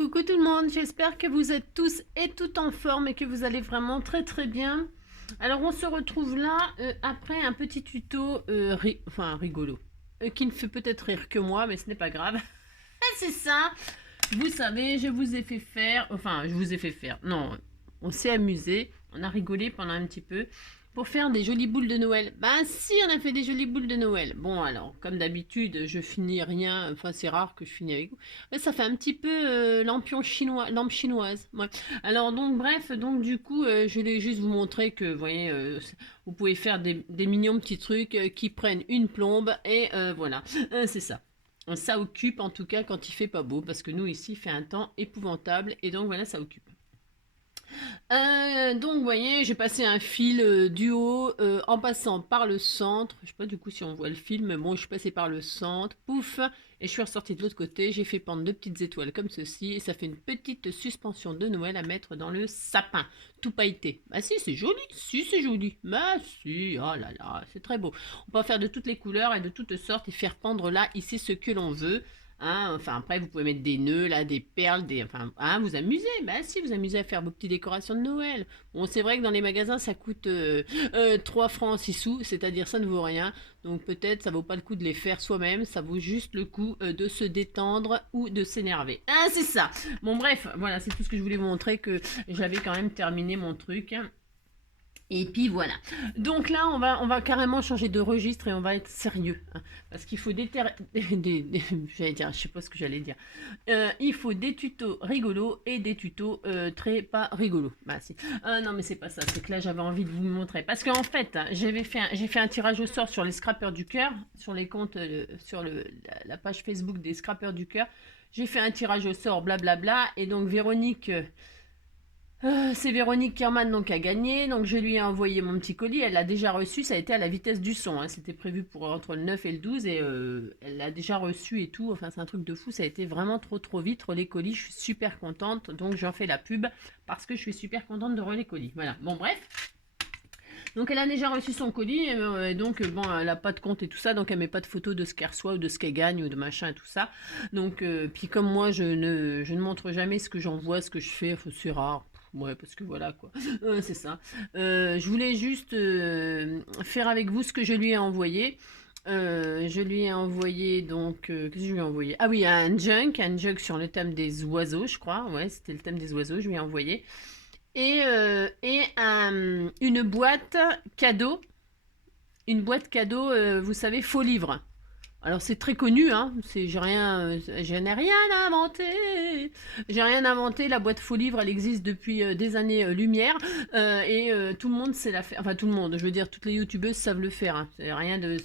Coucou tout le monde, j'espère que vous êtes tous et toutes en forme et que vous allez vraiment très très bien. Alors on se retrouve là après un petit tuto rigolo, qui ne fait peut-être rire que moi, mais ce n'est pas grave. C'est ça, vous savez, je vous ai fait faire, non, on s'est amusé, on a rigolé pendant un petit peu pour faire des jolies boules de Noël. Ben si, on a fait des jolies boules de Noël. Bon alors, comme d'habitude, je finis rien, enfin c'est rare que je finis avec vous. Mais ça fait un petit peu lampe chinoise. Ouais. Alors donc bref, donc du coup, je voulais juste vous montrer que, vous voyez, vous pouvez faire des mignons petits trucs qui prennent une plombe et voilà, c'est ça. Ça occupe en tout cas quand il fait pas beau, parce que nous ici il fait un temps épouvantable et donc voilà, ça occupe. Donc, vous voyez, j'ai passé un fil du haut en passant par le centre. Je sais pas du coup si on voit le fil, mais bon, je suis passée par le centre, pouf, et je suis ressortie de l'autre côté. J'ai fait pendre deux petites étoiles comme ceci, et ça fait une petite suspension de Noël à mettre dans le sapin, tout pailleté. Bah si, c'est joli, si c'est joli. Bah si, oh là là, c'est très beau. On peut en faire de toutes les couleurs et de toutes sortes et faire pendre là, ici, ce que l'on veut. Hein, enfin, après, vous pouvez mettre des nœuds, là, des perles, enfin, hein, vous amusez. Bah, si, vous amusez à faire vos petites décorations de Noël. Bon, c'est vrai que dans les magasins, ça coûte 3 francs 6 sous, c'est-à-dire ça ne vaut rien. Donc, peut-être, ça vaut pas le coup de les faire soi-même, ça vaut juste le coup de se détendre ou de s'énerver. Ah, c'est ça. Bon, bref, voilà, c'est tout ce que je voulais vous montrer, que j'avais quand même terminé mon truc. Et puis voilà. Donc là, on va carrément changer de registre et on va être sérieux. Hein, parce qu'il faut j'allais dire, je sais pas ce que j'allais dire. Il faut des tutos rigolos et des tutos très pas rigolos. Bah si. Non mais c'est pas ça. C'est que là, j'avais envie de vous montrer. Parce qu'en fait, j'ai fait un tirage au sort sur les scrappers du cœur, sur les comptes, sur la page Facebook des scrappers du cœur. J'ai fait un tirage au sort, blablabla. Et donc Véronique. C'est Véronique Kerman donc a gagné, donc je lui ai envoyé mon petit colis, elle l'a déjà reçu, ça a été à la vitesse du son, hein. C'était prévu pour entre le 9 et le 12 et elle l'a déjà reçu et tout, enfin c'est un truc de fou, ça a été vraiment trop vite, Relais Colis, je suis super contente, donc j'en fais la pub parce que je suis super contente de Relais Colis, voilà, bon bref. Donc elle a déjà reçu son colis, et donc bon, elle a pas de compte et tout ça, donc elle met pas de photos de ce qu'elle reçoit ou de ce qu'elle gagne ou de machin et tout ça. Donc puis comme moi je ne montre jamais ce que j'envoie, ce que je fais, c'est rare. Ouais, parce que voilà quoi. C'est ça. Je voulais juste faire avec vous ce que je lui ai envoyé. Je lui ai envoyé donc. Qu'est-ce que je lui ai envoyé? Ah oui, un junk sur le thème des oiseaux, je crois. Ouais, c'était le thème des oiseaux, je lui ai envoyé. Et une boîte cadeau. Une boîte cadeau, vous savez, faux livre. Alors c'est très connu, hein. Je n'ai rien inventé. J'ai rien inventé. La boîte faux livre, elle existe depuis des années lumière, et tout le monde sait la faire. Enfin tout le monde, je veux dire toutes les youtubeuses savent le faire. Hein. C'est rien de.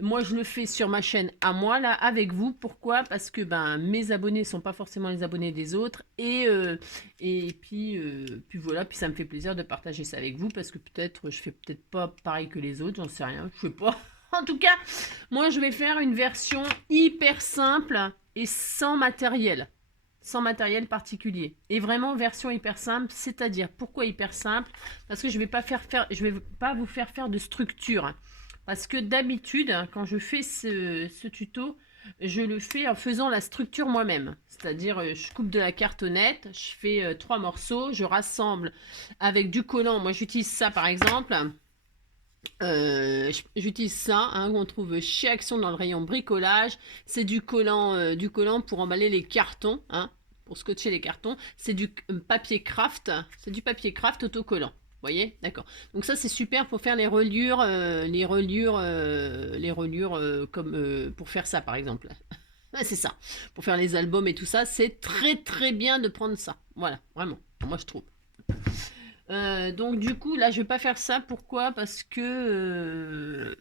Moi je le fais sur ma chaîne à moi là avec vous. Pourquoi? Parce que ben mes abonnés sont pas forcément les abonnés des autres et puis voilà. Puis ça me fait plaisir de partager ça avec vous parce que peut-être je fais peut-être pas pareil que les autres, j'en sais rien, je sais pas. En tout cas, moi, je vais faire une version hyper simple et sans matériel. Sans matériel particulier. Et vraiment version hyper simple, c'est-à-dire, pourquoi hyper simple? Parce que je vais je vais pas vous faire faire de structure. Parce que d'habitude, quand je fais ce tuto, je le fais en faisant la structure moi-même. C'est-à-dire, je coupe de la cartonnette, je fais 3 morceaux, je rassemble avec du collant. Moi, j'utilise ça par exemple. J'utilise ça, hein, qu'on trouve chez Action dans le rayon bricolage. C'est du collant pour emballer les cartons, hein, pour scotcher les cartons. C'est du papier craft, c'est du papier craft autocollant. Vous voyez, d'accord. Donc ça c'est super pour faire les reliures, comme pour faire ça par exemple. Ouais, c'est ça. Pour faire les albums et tout ça, c'est très bien de prendre ça. Voilà, vraiment. Moi je trouve. Donc du coup, là, je vais pas faire ça. Pourquoi? Parce que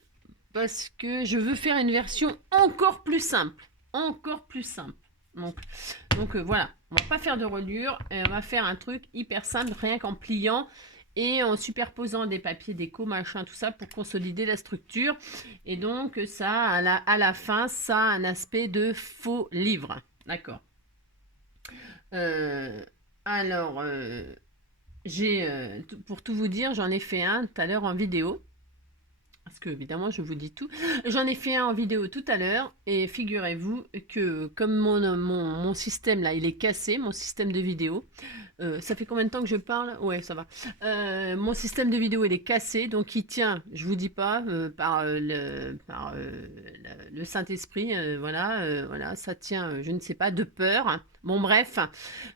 je veux faire une version encore plus simple. Encore plus simple. Donc voilà, on va pas faire de reliure. On va faire un truc hyper simple, rien qu'en pliant et en superposant des papiers déco, machin, tout ça, pour consolider la structure. Et donc ça, à la fin, ça a un aspect de faux livre. D'accord. Euh, alors... pour tout vous dire, j'en ai fait un tout à l'heure en vidéo. Parce que, évidemment, je vous dis tout. J'en ai fait un en vidéo tout à l'heure. Et figurez-vous que comme mon système, là, il est cassé, mon système de vidéo. Ça fait combien de temps que je parle? Ouais, ça va. Mon système de vidéo, il est cassé. Donc, il tient, je vous dis pas, le Saint-Esprit. Voilà, ça tient, je ne sais pas, de peur. Bon, bref.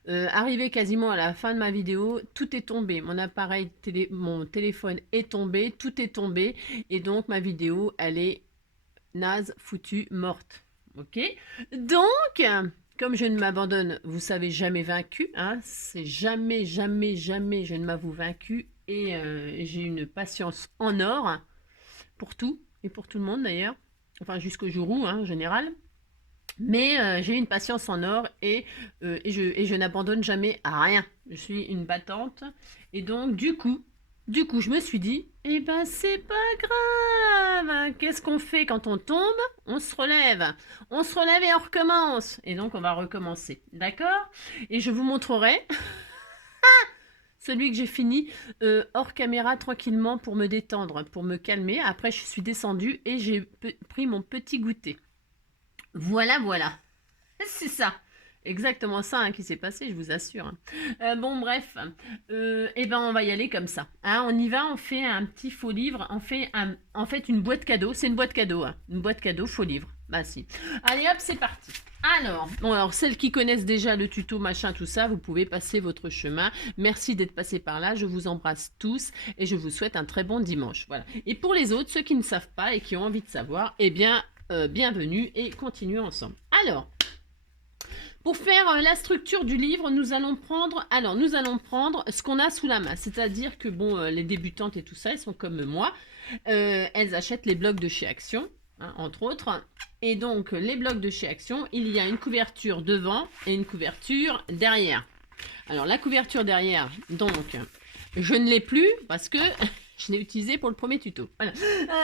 Arrivé quasiment à la fin de ma vidéo, tout est tombé. Mon appareil, mon téléphone est tombé. Tout est tombé. Et donc, ma vidéo, elle est naze, foutue, morte. Ok? Donc, comme je ne m'abandonne, vous savez, jamais vaincu. Hein, c'est jamais, jamais, jamais je ne m'avoue vaincu. Et j'ai une patience en or pour tout. Et pour tout le monde d'ailleurs. Enfin, jusqu'au jour où, hein, en général. Mais j'ai une patience en or et je n'abandonne jamais à rien. Je suis une battante. Et donc, du coup, je me suis dit, eh ben, c'est pas grave. Qu'est-ce qu'on fait quand on tombe? On se relève. On se relève et on recommence. Et donc, on va recommencer. D'accord? Et je vous montrerai celui que j'ai fini hors caméra tranquillement pour me détendre, pour me calmer. Après, je suis descendue et j'ai pris mon petit goûter. Voilà, voilà. C'est ça. Exactement ça hein, qui s'est passé, je vous assure. Bon, bref. Eh ben, on va y aller comme ça. Hein, on y va, on fait un petit faux livre. En fait une boîte cadeau. C'est une boîte cadeau. Hein. Une boîte cadeau, faux livre. Bah si. Allez hop, c'est parti. Alors, celles qui connaissent déjà le tuto, machin, tout ça, vous pouvez passer votre chemin. Merci d'être passé par là. Je vous embrasse tous et je vous souhaite un très bon dimanche. Voilà. Et pour les autres, ceux qui ne savent pas et qui ont envie de savoir, eh bien, bienvenue et continuons ensemble. Alors, pour faire la structure du livre, nous allons prendre ce qu'on a sous la main. C'est-à-dire que, bon, les débutantes et tout ça, elles sont comme moi. Elles achètent les blocs de chez Action, hein, entre autres. Et donc, les blocs de chez Action, il y a une couverture devant et une couverture derrière. Alors, la couverture derrière, donc, je ne l'ai plus parce que je l'ai utilisée pour le premier tuto. Voilà,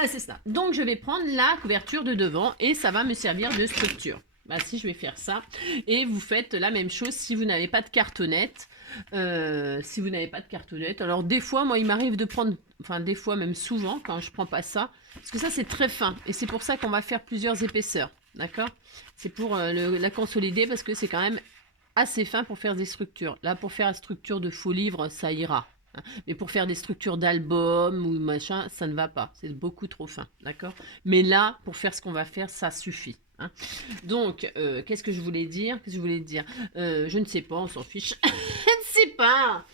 c'est ça. Donc, je vais prendre la couverture de devant et ça va me servir de structure. Bah si, je vais faire ça. Et vous faites la même chose si vous n'avez pas de cartonnette. Si vous n'avez pas de cartonnette. Alors des fois, moi, il m'arrive de prendre... Enfin, des fois, même souvent, quand je prends pas ça. Parce que ça, c'est très fin. Et c'est pour ça qu'on va faire plusieurs épaisseurs. D'accord? C'est pour la consolider parce que c'est quand même assez fin pour faire des structures. Là, pour faire la structure de faux livre, ça ira. Hein. Mais pour faire des structures d'album ou machin, ça ne va pas. C'est beaucoup trop fin. D'accord? Mais là, pour faire ce qu'on va faire, ça suffit. Hein. Donc, qu'est-ce que je voulais dire? Je ne sais pas, on s'en fiche. Je ne sais pas.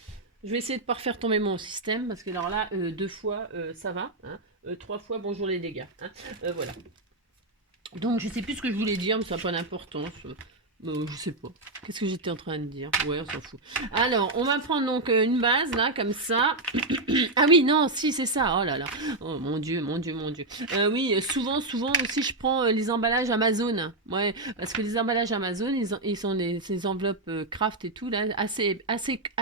Je vais essayer de ne pas refaire tomber mon système, parce que alors là, 2 fois, ça va. Hein. 3 fois, bonjour les dégâts. Hein. Voilà. Donc, je ne sais plus ce que je voulais dire, mais ça n'a pas d'importance. Je sais pas. Qu'est-ce que j'étais en train de dire? Ouais, on s'en fout. Alors, on va prendre donc une base, là, comme ça. Ah oui, non, si, c'est ça. Oh là là. Oh mon Dieu, mon Dieu, mon Dieu. Oui, souvent aussi, je prends les emballages Amazon. Ouais, parce que les emballages Amazon, ils sont ces enveloppes craft et tout, là,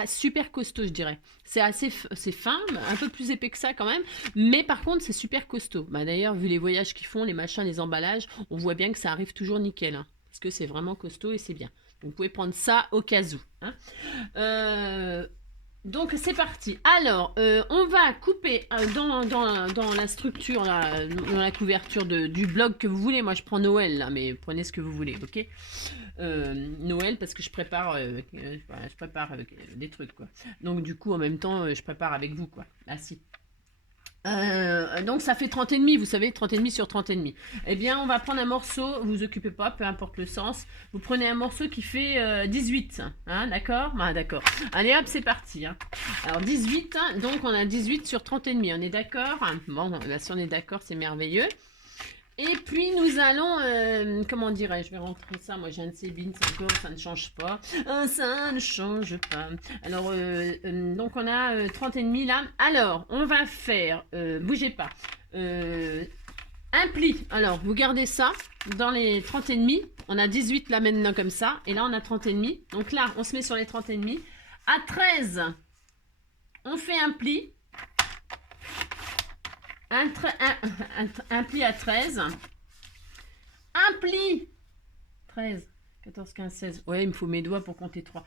super costaud, je dirais. C'est fin, un peu plus épais que ça quand même. Mais par contre, c'est super costaud. Bah, d'ailleurs, vu les voyages qu'ils font, les machins, les emballages, on voit bien que ça arrive toujours nickel. Hein. Parce que c'est vraiment costaud et c'est bien. Donc, vous pouvez prendre ça au cas où. Hein. Donc c'est parti. Alors, on va couper dans la structure, là, dans la couverture du blog que vous voulez. Moi, je prends Noël, là, mais prenez ce que vous voulez, ok? Noël, parce que je prépare des trucs, quoi. Donc, du coup, en même temps, je prépare avec vous, quoi. Ah, si. Donc ça fait 30 et demi, vous savez, 30 et demi sur 30 et demi. Eh bien, on va prendre un morceau, vous occupez pas, peu importe le sens. Vous prenez un morceau qui fait 18, hein, d'accord? Ah, d'accord. Allez hop, c'est parti. Hein. Alors 18, hein, donc on a 18 sur 30 et demi, on est d'accord? Bon, là, si on est d'accord, c'est merveilleux. Et puis nous allons, comment dirais-je, je vais rentrer ça, moi j'ai un Cébine, ça ne change pas, ça ne change pas. Alors, donc on a 30 et demi là. Alors, on va faire, bougez pas, un pli. Alors, vous gardez ça dans les 30 et demi. On a 18 là maintenant comme ça, et là on a 30 et demi. Donc là, on se met sur les 30 et demi. À 13, on fait un pli. Un pli à 13. Un pli 13, 14, 15, 16. Ouais, il me faut mes doigts pour compter 3.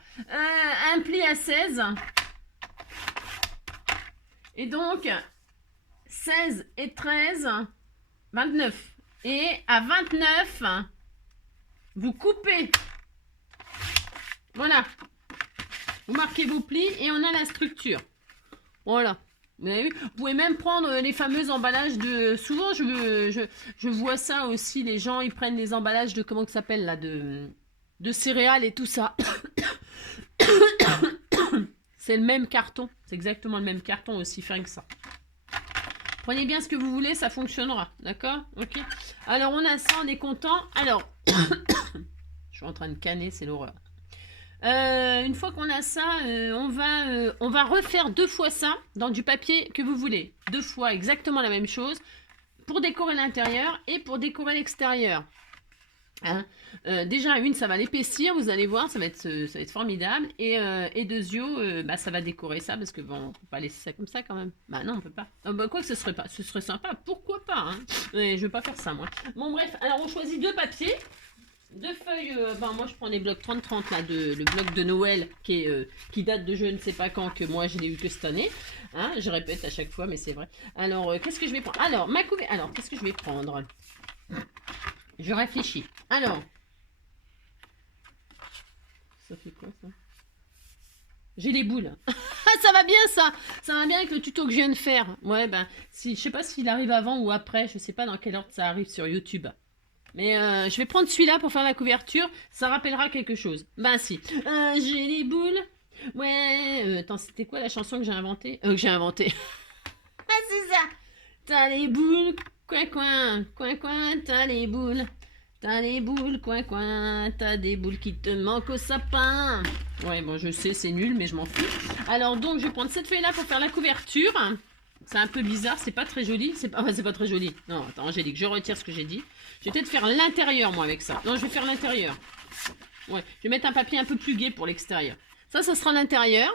Un pli à 16. Et donc, 16 et 13, 29. Et à 29, vous coupez. Voilà. Vous marquez vos plis et on a la structure. Voilà. Vous avez vu? Vous pouvez même prendre les fameux emballages de... Souvent, je vois ça aussi. Les gens, ils prennent les emballages de... Comment ça s'appelle là? De céréales et tout ça. C'est le même carton. C'est exactement le même carton aussi. Faire que ça. Prenez bien ce que vous voulez, ça fonctionnera. D'accord? Ok. Alors, on a ça, on est content. Alors, je suis en train de canner, c'est l'horreur. Une fois qu'on a ça, on va refaire 2 fois ça dans du papier que vous voulez. 2 fois exactement la même chose pour décorer l'intérieur et pour décorer l'extérieur. Hein, déjà une, ça va l'épaissir, vous allez voir, ça va être formidable. Et deuxièmement, bah, ça va décorer ça parce que bon, on peut pas laisser ça comme ça quand même. Bah non, on peut pas. Bah, quoi que ce serait sympa, pourquoi pas. Hein. Mais je veux pas faire ça moi. Bon bref, alors on choisit 2 papiers. 2 feuilles, moi je prends les blocs 30-30 là, le bloc de Noël qui date de je ne sais pas quand, que moi je l'ai eu que cette année. Hein, je répète à chaque fois, mais c'est vrai. Alors, qu'est-ce que je vais prendre? Alors, alors, qu'est-ce que je vais prendre? Je réfléchis. Alors, ça fait quoi ça? J'ai les boules. Ça va bien ça. Ça va bien avec le tuto que je viens de faire. Ouais, ben, si, je sais pas s'il arrive avant ou après. Je sais pas dans quelle ordre ça arrive sur YouTube. Mais je vais prendre celui-là pour faire la couverture. Ça rappellera quelque chose. Ben si. J'ai les boules. Ouais. Attends, c'était quoi la chanson que j'ai inventée? Que j'ai inventée. Ah, c'est ça. T'as les boules. Coin, coin. Coin, coin. T'as les boules. T'as les boules, coin, coin. T'as des boules qui te manquent au sapin. Ouais, bon, je sais, c'est nul, mais je m'en fous. Alors, donc, je vais prendre cette feuille-là pour faire la couverture. C'est un peu bizarre, c'est pas très joli. C'est pas très joli. Non, attends, Angélique, je retire ce que j'ai dit. Je vais peut-être faire l'intérieur, moi, avec ça. Non, je vais faire l'intérieur. Ouais, je vais mettre un papier un peu plus gai pour l'extérieur. Ça sera l'intérieur.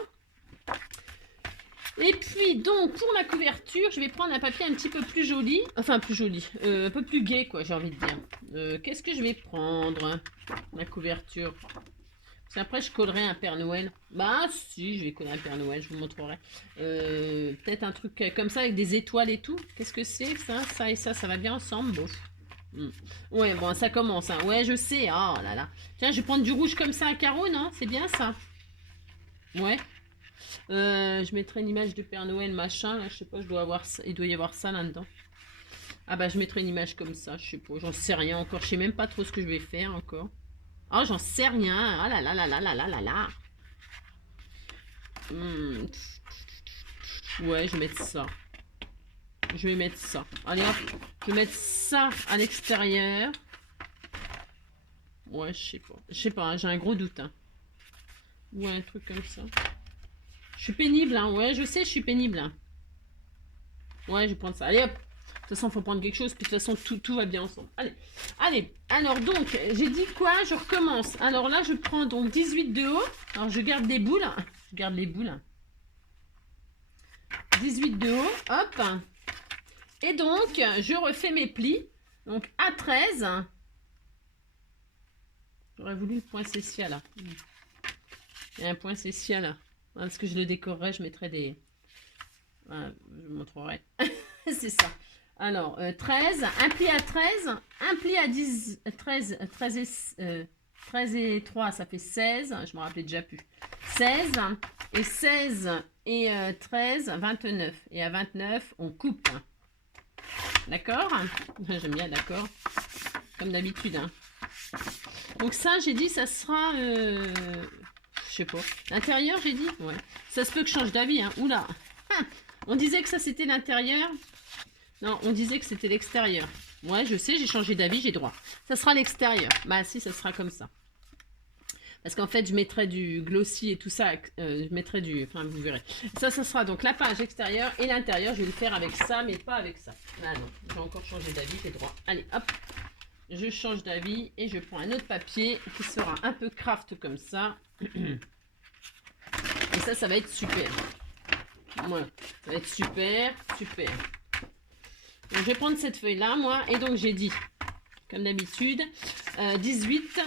Et puis, donc, pour la couverture, je vais prendre un papier un petit peu plus joli. Enfin, plus joli. Un peu plus gai, quoi, j'ai envie de dire. Qu'est-ce que je vais prendre? La couverture. Parce qu'après, je collerai un Père Noël. Bah, si, je vais coller un Père Noël, je vous montrerai. Peut-être un truc comme ça, avec des étoiles et tout. Qu'est-ce que c'est, ça? Ça et ça va bien ensemble? Bof. Ouais, bon, ça commence. Hein. Ouais, je sais. Oh là là. Tiens, je vais prendre du rouge comme ça à carreaux, non? C'est bien, ça? Ouais. Je mettrai une image de Père Noël, machin. Là, je sais pas, je dois avoir ça. Il doit y avoir ça là-dedans. Ah bah, je mettrai une image comme ça. Je sais pas, j'en sais rien encore. Je sais même pas trop ce que je vais faire encore. Oh, j'en sais rien. Ah là là là là là là là là. Ouais, je vais mettre ça. Je vais mettre ça. Allez hop. Je vais mettre ça à l'extérieur. Ouais, je sais pas. Je sais pas, hein, j'ai un gros doute. Hein. Ouais, un truc comme ça. Je suis pénible, hein. Ouais, je sais, je suis pénible. Hein. Ouais, je vais prendre ça. Allez hop. De toute façon, il faut prendre quelque chose. Puis de toute façon, tout va bien ensemble. Allez. Allez. Alors, donc, j'ai dit quoi? Je recommence. Alors là, je prends donc 18 de haut. Alors, je garde des boules. Je garde les boules. 18 de haut. Hop. Et donc, je refais mes plis. Donc, à 13. J'aurais voulu le point cécia là. Il y a un point cécia là. Parce que je le décorerai, je mettrai des... Voilà, je vous montrerai. C'est ça. Alors, 13, un pli à 13, un pli à 10, 13 et 3, ça fait 16. Je me rappelais déjà plus. 16 et 16 et 13, 29. Et à 29, on coupe. D'accord? J'aime bien, d'accord. Comme d'habitude. Hein. Donc ça, j'ai dit, ça sera... je sais pas. L'intérieur, j'ai dit? Ouais. Ça se peut que je change d'avis. Hein. Oula. On disait que ça, c'était l'intérieur. Non, on disait que c'était l'extérieur. Ouais, je sais, j'ai changé d'avis, j'ai droit. Ça sera l'extérieur. Bah si, ça sera comme ça. Parce qu'en fait, je mettrai du glossy et tout ça. Je mettrai du... Enfin, vous verrez. Ça sera donc la page extérieure. Et l'intérieur, je vais le faire avec ça, mais pas avec ça. Ah non, j'ai encore changé d'avis, j'ai droit. Allez, hop. Je change d'avis et je prends un autre papier qui sera un peu craft comme ça. Et ça va être super. Voilà, ça va être super, super. Donc, je vais prendre cette feuille-là, moi. Et donc, j'ai dit, comme d'habitude, 18.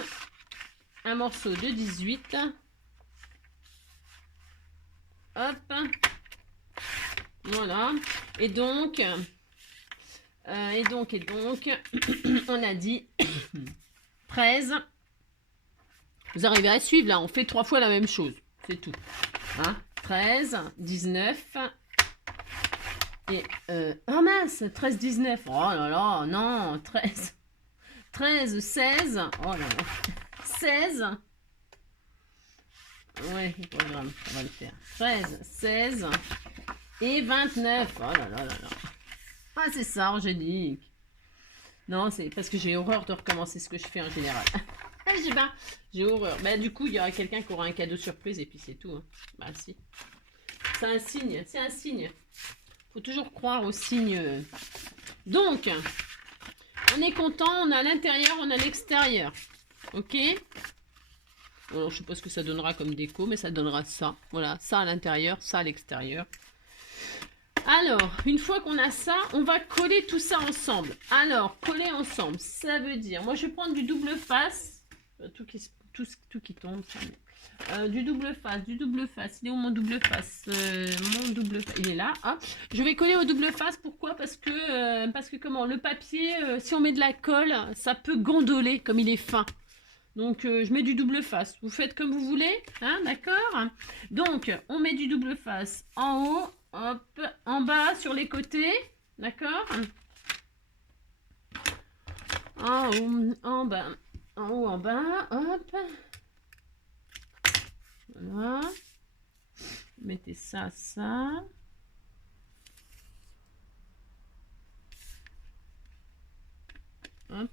Un morceau de 18. Hop. Voilà. Et donc, on a dit 13. Vous arrivez à suivre là, on fait 3 fois la même chose. C'est tout. Hein, 13, 19. Et oh mince, 13, 19. Oh là là, non, 13. 13, 16. Oh là là. 16. Ouais, programme, on va le faire. 13, 16 et 29. Oh là là là là. Ah, c'est ça, Angélique. Non, c'est parce que j'ai horreur de recommencer ce que je fais en général. J'ai horreur. Bah, du coup, il y aura quelqu'un qui aura un cadeau surprise et puis c'est tout. Hein. Bah, si. C'est un signe. C'est un signe. Faut toujours croire aux signes. Donc, on est content. On a l'intérieur, on a l'extérieur. Ok? Alors, je sais pas ce que ça donnera comme déco, mais ça donnera ça. Voilà, ça à l'intérieur, ça à l'extérieur. Alors, une fois qu'on a ça, on va coller tout ça ensemble. Alors, coller ensemble, ça veut dire... Moi, je vais prendre du double face. Tout qui tombe. Du double face, du double face. Il est où mon double face? Mon double face, il est là. Hein. Je vais coller au double face. Pourquoi? Parce que comment? Le papier, si on met de la colle, ça peut gondoler comme il est fin. Donc, je mets du double face. Vous faites comme vous voulez, hein, d'accord? Donc, on met du double face en haut, hop, en bas, sur les côtés, d'accord? En haut, en bas, en haut, en bas, hop. Voilà. Mettez ça, ça. Hop.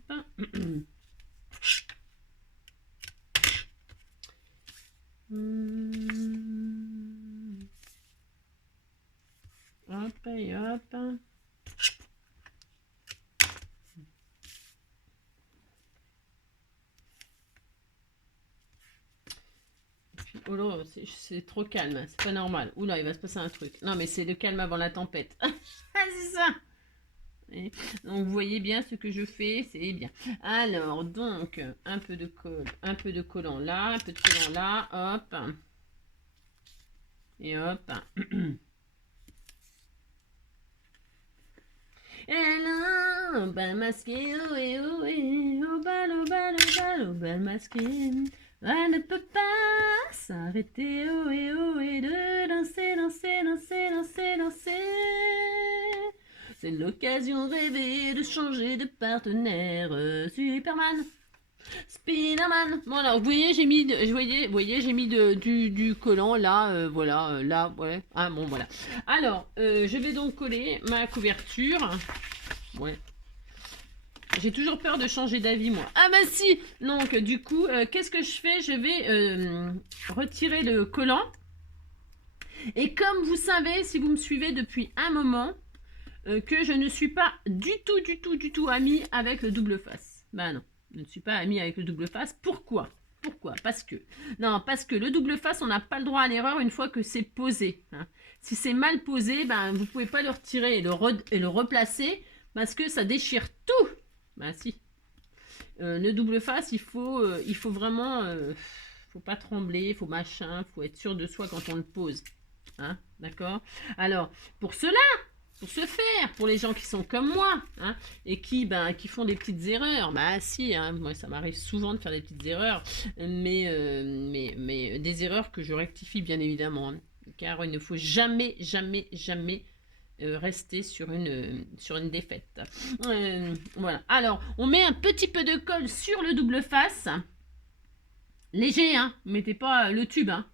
Hop et hop. Oh là, c'est trop calme, c'est pas normal. Oula, il va se passer un truc. Non, mais c'est le calme avant la tempête. C'est ça. Et donc, vous voyez bien ce que je fais, c'est bien. Alors, donc, un peu de collant là, un peu de collant là, hop. Et hop. Et là, au bal masqué, ohé, ohé, au bal, au bal, au bal, au bal masqué. Elle ne peut pas s'arrêter, ohé, ohé, de danser, danser, danser, danser, danser. C'est l'occasion rêvée de changer de partenaire. Superman, Spiderman. Voilà, vous voyez, j'ai mis, j'ai mis du collant là, voilà, là, ouais. Ah bon, voilà. Alors, je vais donc coller ma couverture. Ouais. J'ai toujours peur de changer d'avis, moi. Ah bah si. Donc, du coup, qu'est-ce que je fais? Je vais retirer le collant. Et comme vous savez, si vous me suivez depuis un moment, que je ne suis pas du tout amie avec le double face. Bah non, je ne suis pas amie avec le double face. Pourquoi? Parce que le double face, on n'a pas le droit à l'erreur une fois que c'est posé. Hein. Si c'est mal posé, ben, vous ne pouvez pas le retirer et le replacer parce que ça déchire tout. Ben si. Le double face, il faut vraiment... faut pas trembler, faut machin, faut être sûr de soi quand on le pose. Hein, d'accord? Alors, pour ce faire, pour les gens qui sont comme moi, hein, et qui font des petites erreurs, bah si, hein, moi ça m'arrive souvent de faire des petites erreurs, mais des erreurs que je rectifie bien évidemment, hein, car il ne faut jamais rester sur une défaite. Voilà. Alors, on met un petit peu de colle sur le double face, léger, hein, mettez pas le tube, hein,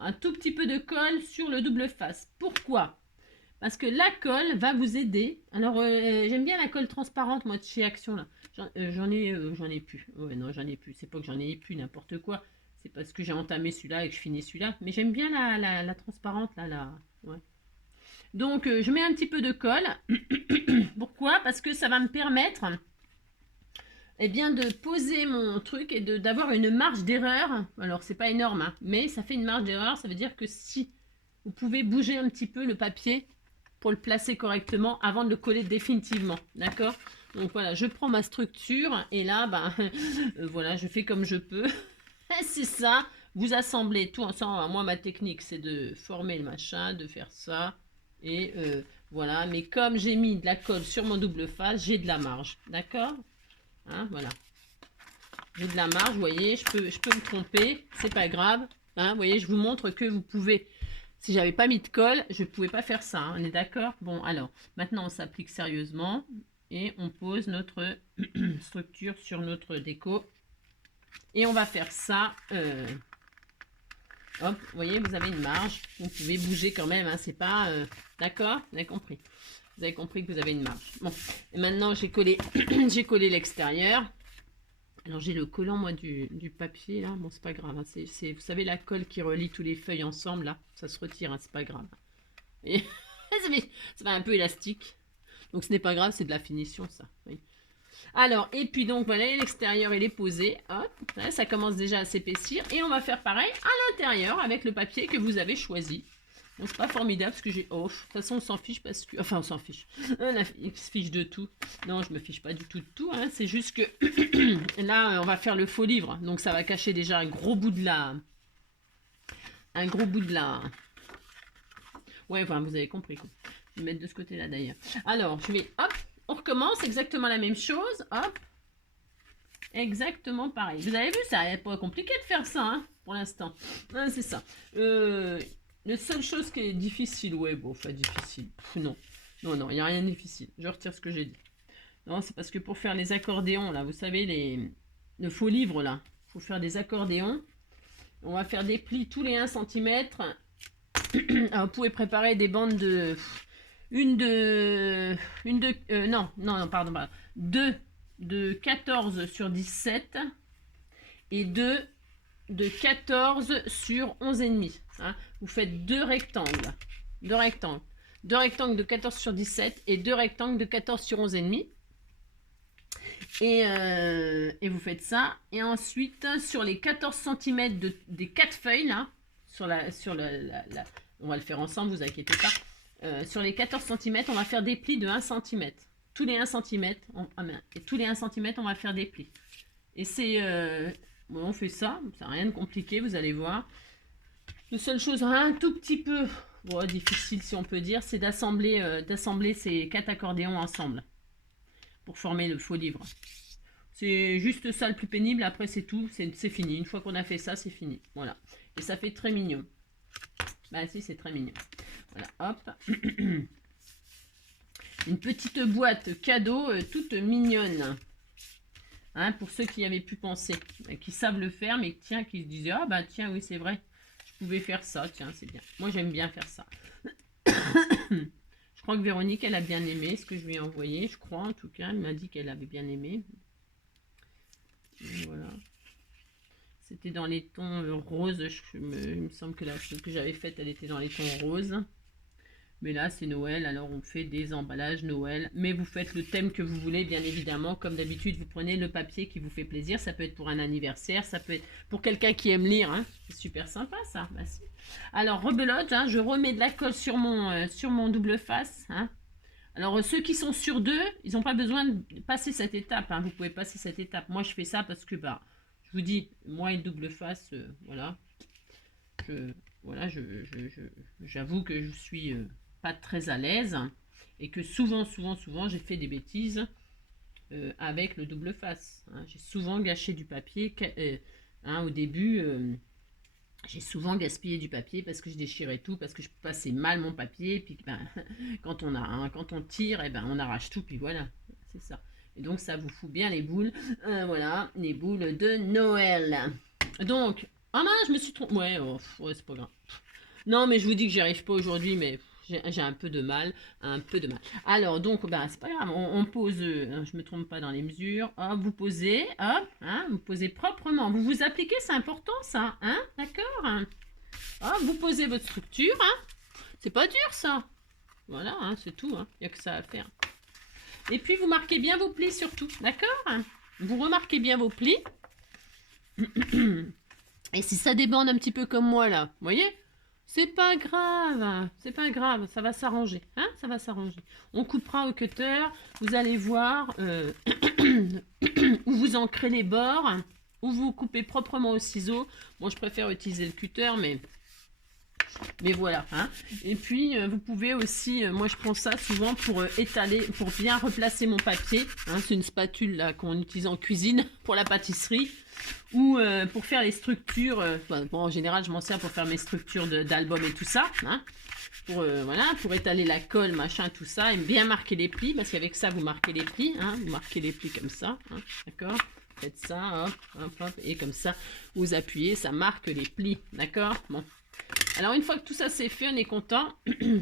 un tout petit peu de colle sur le double face. Pourquoi? Parce que la colle va vous aider. Alors, j'aime bien la colle transparente, moi, de chez Action, là. J'en ai plus. Ouais, non, j'en ai plus. C'est pas que j'en ai plus n'importe quoi. C'est parce que j'ai entamé celui-là et que je finis celui-là. Mais j'aime bien la transparente, là. Ouais. Donc, je mets un petit peu de colle. Pourquoi? Parce que ça va me permettre de poser mon truc et d'avoir une marge d'erreur. Alors, c'est pas énorme, hein, mais ça fait une marge d'erreur. Ça veut dire que si vous pouvez bouger un petit peu le papier pour le placer correctement avant de le coller définitivement. D'accord? Donc voilà, je prends ma structure et là, voilà, je fais comme je peux. C'est ça. Vous assemblez tout ensemble. Moi, ma technique, c'est de former le machin, de faire ça. Et voilà, mais comme j'ai mis de la colle sur mon double face, j'ai de la marge. D'accord, hein, voilà. J'ai de la marge, vous voyez, je peux me tromper, c'est pas grave. Hein, vous voyez, je vous montre que vous pouvez, si j'avais pas mis de colle, je ne pouvais pas faire ça, hein, on est d'accord? Bon, alors, maintenant on s'applique sérieusement et on pose notre structure sur notre déco. Et on va faire ça, hop, vous voyez, vous avez une marge, vous pouvez bouger quand même, hein, c'est pas, d'accord? Vous avez compris? Vous avez compris que vous avez une marge. Bon, et maintenant j'ai collé, j'ai collé l'extérieur. Alors j'ai le collant moi du papier là, bon c'est pas grave, hein. C'est, vous savez la colle qui relie tous les feuilles ensemble là, ça se retire, hein, c'est pas grave. Et ça fait un peu élastique, donc ce n'est pas grave, c'est de la finition ça. Oui. Alors et puis donc voilà, l'extérieur il est posé, hop, ça commence déjà à s'épaissir et on va faire pareil à l'intérieur avec le papier que vous avez choisi. Bon, c'est pas formidable parce que j'ai... Oh, de toute façon, on s'en fiche parce que... Enfin, on s'en fiche. On se fiche de tout. Non, je me fiche pas du tout de tout. Hein. C'est juste que là, on va faire le faux livre. Donc, ça va cacher déjà un gros bout de la... Un gros bout de la... Ouais, enfin, vous avez compris. Quoi. Je vais mettre de ce côté-là, d'ailleurs. Alors, je vais... Hop, on recommence exactement la même chose. Hop. Exactement pareil. Vous avez vu, ça n'est pas compliqué de faire ça, hein, pour l'instant. Hein, c'est ça. La seule chose qui est difficile, ouais, bon, enfin difficile, non. Non, non, il n'y a rien de difficile. Je retire ce que j'ai dit. Non, c'est parce que pour faire les accordéons, là, vous savez, le faux livre, là, il faut faire des accordéons. On va faire des plis tous les 1 cm. Alors, vous pouvez préparer des bandes de... non, pardon. Deux de 14 sur 17 et deux de 14 sur 11,5. Hein. Vous faites deux rectangles. Deux rectangles de 14 sur 17 et deux rectangles de 14 sur 11,5. Et vous faites ça. Et ensuite, sur les 14 cm des 4 feuilles, là, on va le faire ensemble, vous inquiétez pas. Sur les 14 cm, on va faire des plis de 1 cm. Tous les 1 cm, tous les 1 cm, on va faire des plis. Et c'est... bon, on fait ça, ça n'a rien de compliqué, vous allez voir. La seule chose un tout petit peu difficile, si on peut dire, c'est d'assembler ces 4 accordéons ensemble pour former le faux livre. C'est juste ça le plus pénible, après c'est tout, c'est fini. Une fois qu'on a fait ça, c'est fini. Voilà. Et ça fait très mignon. Bah si, c'est très mignon. Voilà, hop. Une petite boîte cadeau toute mignonne. Hein, pour ceux qui avaient pu penser, qui savent le faire, mais tiens, qui se disaient, ah bah tiens, oui, c'est vrai, je pouvais faire ça, tiens, c'est bien. Moi, j'aime bien faire ça. Je crois que Véronique, elle a bien aimé ce que je lui ai envoyé, je crois, en tout cas, elle m'a dit qu'elle avait bien aimé. Voilà. C'était dans les tons roses, il me semble que celle que j'avais faite, elle était dans les tons roses. Mais là, c'est Noël, alors on fait des emballages Noël. Mais vous faites le thème que vous voulez, bien évidemment. Comme d'habitude, vous prenez le papier qui vous fait plaisir. Ça peut être pour un anniversaire, ça peut être pour quelqu'un qui aime lire. Hein. C'est super sympa, ça. Bah, si. Alors, rebelote, hein, je remets de la colle sur mon double face. Hein. Alors, ceux qui sont sur deux, ils n'ont pas besoin de passer cette étape. Hein. Vous pouvez passer cette étape. Moi, je fais ça parce que, bah, je vous dis, moi et double face, voilà. J'avoue que je suis... pas très à l'aise et que souvent j'ai fait des bêtises avec le double face. Hein. J'ai souvent gâché du papier. Hein, au début, j'ai souvent gaspillé du papier parce que je déchirais tout, parce que je passais mal mon papier. Puis ben, quand on tire, eh ben, on arrache tout. Puis voilà, c'est ça. Et donc ça vous fout bien les boules. Voilà, les boules de Noël. Donc, ah mince, je me suis trompée. Ouais, c'est pas grave. Non, mais je vous dis que j'y arrive pas aujourd'hui, mais... J'ai un peu de mal, Alors, donc, bah, c'est pas grave, on pose, je me trompe pas dans les mesures, hop, vous posez, hop, hein, vous posez proprement, vous vous appliquez, c'est important ça, hein, d'accord. Hop, vous posez votre structure, hein, c'est pas dur ça, voilà, hein, c'est tout, hein, il n'y a que ça à faire. Et puis, vous marquez bien vos plis surtout, d'accord. Vous remarquez bien vos plis, et si ça débande un petit peu comme moi là, vous voyez. C'est pas grave, ça va s'arranger, hein, ça va s'arranger. On coupera au cutter, vous allez voir où vous ancrez les bords, où vous coupez proprement au ciseau. Moi, je préfère utiliser le cutter, mais Mais voilà, hein. Et puis, vous pouvez aussi, moi je prends ça souvent pour étaler, pour bien replacer mon papier. Hein. C'est une spatule là qu'on utilise en cuisine pour la pâtisserie. Ou pour faire les structures. Bon, en général, je m'en sers pour faire mes structures d'albums et tout ça. Hein. Voilà, pour étaler la colle, machin, tout ça. Et bien marquer les plis. Parce qu'avec ça, vous marquez les plis. Hein. Vous marquez les plis comme ça. Hein. D'accord? Faites ça, hop, hop, hop. Et comme ça, vous appuyez, ça marque les plis. D'accord? Bon. Alors, une fois que tout ça c'est fait, on est content.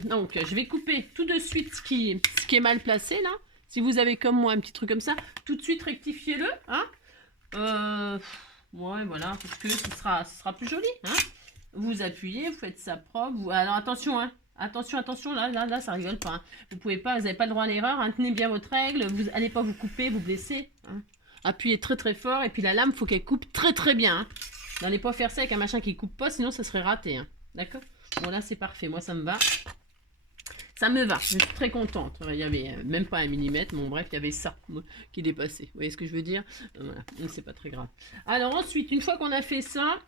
Donc, je vais couper tout de suite ce qui est mal placé, là. Si vous avez comme moi un petit truc comme ça, tout de suite rectifiez-le. Hein. Ouais, voilà, parce que ce sera plus joli. Hein. Vous appuyez, vous faites ça propre. Alors, attention, hein. Attention, là, ça rigole pas. Hein. Vous n'avez pas le droit à l'erreur. Hein. Tenez bien votre règle. Vous n'allez pas vous couper, vous blesser. Hein. Appuyez très très fort. Et puis la lame, il faut qu'elle coupe très très bien. Hein. N'allez pas faire ça avec un machin qui coupe pas, sinon ça serait raté. Hein. D'accord? Bon, là, c'est parfait. Moi, ça me va. Ça me va. Je suis très contente. Il y avait même pas un millimètre. Bon, bref, il y avait ça qui dépassait. Vous voyez ce que je veux dire? Voilà. C'est pas très grave. Alors, ensuite, une fois qu'on a fait ça...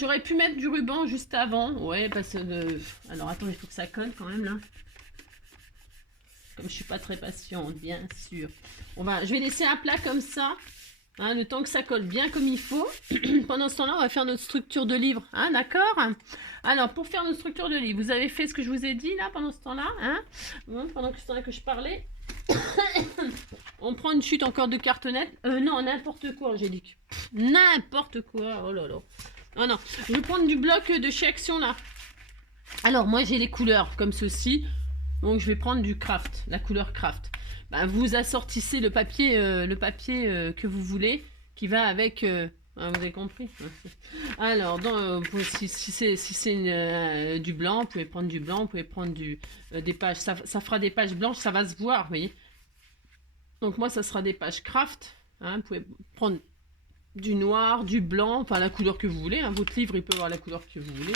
j'aurais pu mettre du ruban juste avant. Ouais, parce que... Alors, attends, il faut que ça colle quand même, là. Comme je suis pas très patiente, bien sûr. Je vais laisser un plat comme ça. Hein, le temps que ça colle bien comme il faut. Pendant ce temps-là, on va faire notre structure de livre. Hein, d'accord? Alors, pour faire notre structure de livre, vous avez fait ce que je vous ai dit, là, pendant ce temps-là. Hein, pendant ce temps-là que je parlais. On prend une chute encore de cartonnette. Non, n'importe quoi, j'ai dit. N'importe quoi. Oh là là. Oh non. Je vais prendre du bloc de chez Action, là. Alors, moi, j'ai les couleurs comme ceci. Donc, je vais prendre du craft, la couleur craft. Ben, vous assortissez le papier que vous voulez, qui va avec... vous avez compris? Alors, si c'est du blanc, vous pouvez prendre du blanc, vous pouvez prendre des pages. Ça fera des pages blanches, ça va se voir, vous voyez. Donc, moi, ça sera des pages craft. Hein, vous pouvez prendre du noir, du blanc, enfin la couleur que vous voulez. Hein. Votre livre, il peut avoir la couleur que vous voulez.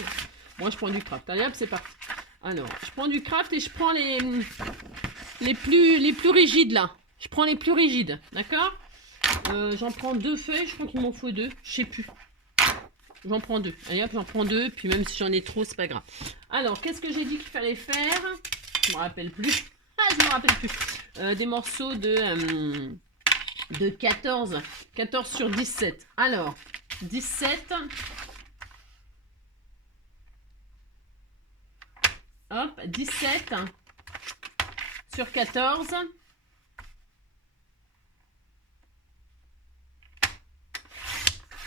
Moi, je prends du craft. Allez, hop, c'est parti. Alors, je prends du craft et je prends les plus rigides, là. Je prends les plus rigides, d'accord? J'en prends 2 feuilles, je crois qu'il m'en faut 2. Je sais plus. J'en prends 2. Allez, hop, j'en prends 2. Puis même si j'en ai trop, c'est pas grave. Alors, qu'est-ce que j'ai dit qu'il fallait faire? Je me rappelle plus. Ah, je me rappelle plus. Des morceaux de 14 sur 17. Alors, 17... Hop, 17 sur 14.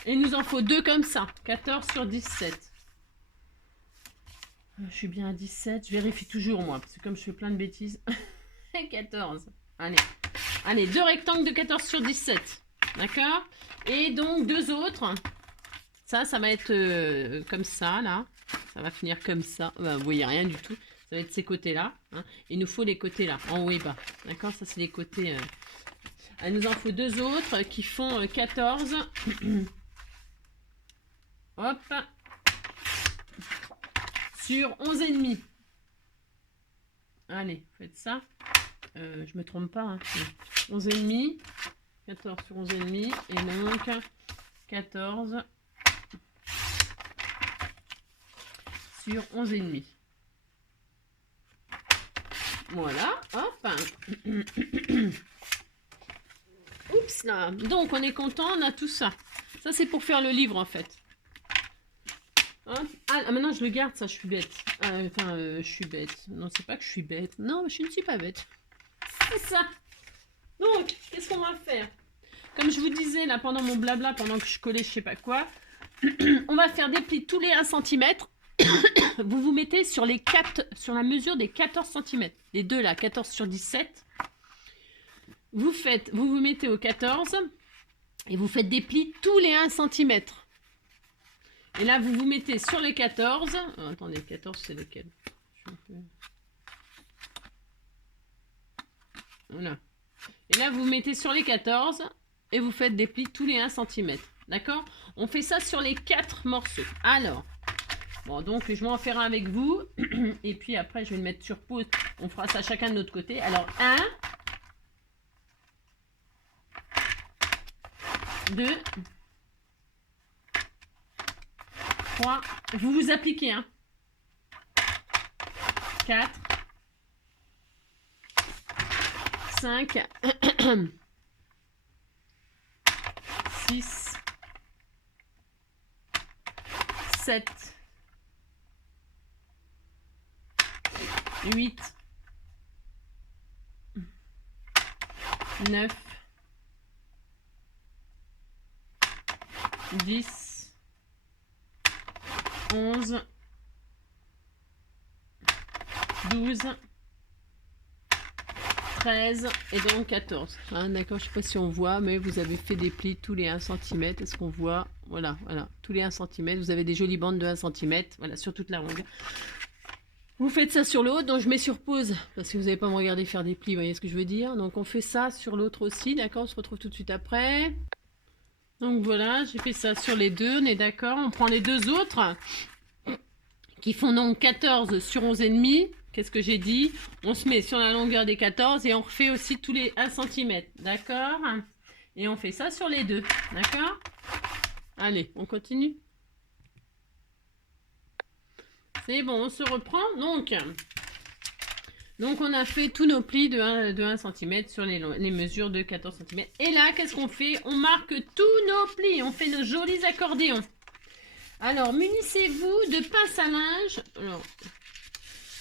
Et il nous en faut 2 comme ça. 14 sur 17. Je suis bien à 17. Je vérifie toujours, moi. Parce que comme je fais plein de bêtises. 14. Allez. Allez, 2 rectangles de 14 sur 17. D'accord? Et donc, 2 autres. Ça va être comme ça, là. Ça va finir comme ça. Vous voyez rien du tout. Ça va être ces côtés-là. Hein. Il nous faut les côtés là, en haut et bas. D'accord? Ça, c'est les côtés. Il nous en faut 2 autres qui font 14. Hop. Sur 11,5. Allez, faites ça. Je me trompe pas. Hein. 11,5. 14 sur 11,5. Et donc, 14 sur 11,5. Voilà, hop. Oups là. Donc on est content, on a tout ça. Ça c'est pour faire le livre en fait. Hop. Ah maintenant je le garde ça, je suis bête. Je suis bête. Non, c'est pas que je suis bête. Non, je ne suis pas bête. C'est ça. Donc, qu'est-ce qu'on va faire? Comme je vous disais là pendant mon blabla, pendant que je collais je sais pas quoi, on va faire des plis tous les 1 cm. Vous vous mettez sur la mesure des 14 cm. Les deux là, 14 sur 17. Vous vous mettez au 14 et vous faites des plis tous les 1 cm. Et là, vous vous mettez sur les 14. Oh, attendez, 14 c'est lequel? Voilà. Et là, vous vous mettez sur les 14 et vous faites des plis tous les 1 cm. D'accord? On fait ça sur les 4 morceaux. Alors... Bon, donc je vais en faire un avec vous. Et puis après, je vais le mettre sur pause. On fera ça chacun de notre côté. Alors, 1, 2, 3. Vous vous appliquez, hein. 4. 5. 6. 7. 8. 9. 10. 11. 12. 13 et donc 14. Hein, d'accord, je sais pas si on voit, mais vous avez fait des plis tous les 1 cm. Est-ce qu'on voit? Voilà, voilà, tous les 1 cm. Vous avez des jolies bandes de 1 cm, voilà, sur toute la longueur. Vous faites ça sur l'autre, donc je mets sur pause, parce que vous n'allez pas me regarder faire des plis, vous voyez ce que je veux dire? Donc on fait ça sur l'autre aussi, d'accord? On se retrouve tout de suite après. Donc voilà, j'ai fait ça sur les deux, on est d'accord? On prend les deux autres, qui font donc 14 sur 11,5. Qu'est-ce que j'ai dit? On se met sur la longueur des 14 et on refait aussi tous les 1 cm. D'accord? Et on fait ça sur les deux. D'accord? Allez, on continue. C'est bon, on se reprend. Donc on a fait tous nos plis de 1 cm sur les mesures de 14 cm. Et là, qu'est-ce qu'on fait? On marque tous nos plis. On fait nos jolis accordéons. Alors, munissez-vous de pince à linge. Alors,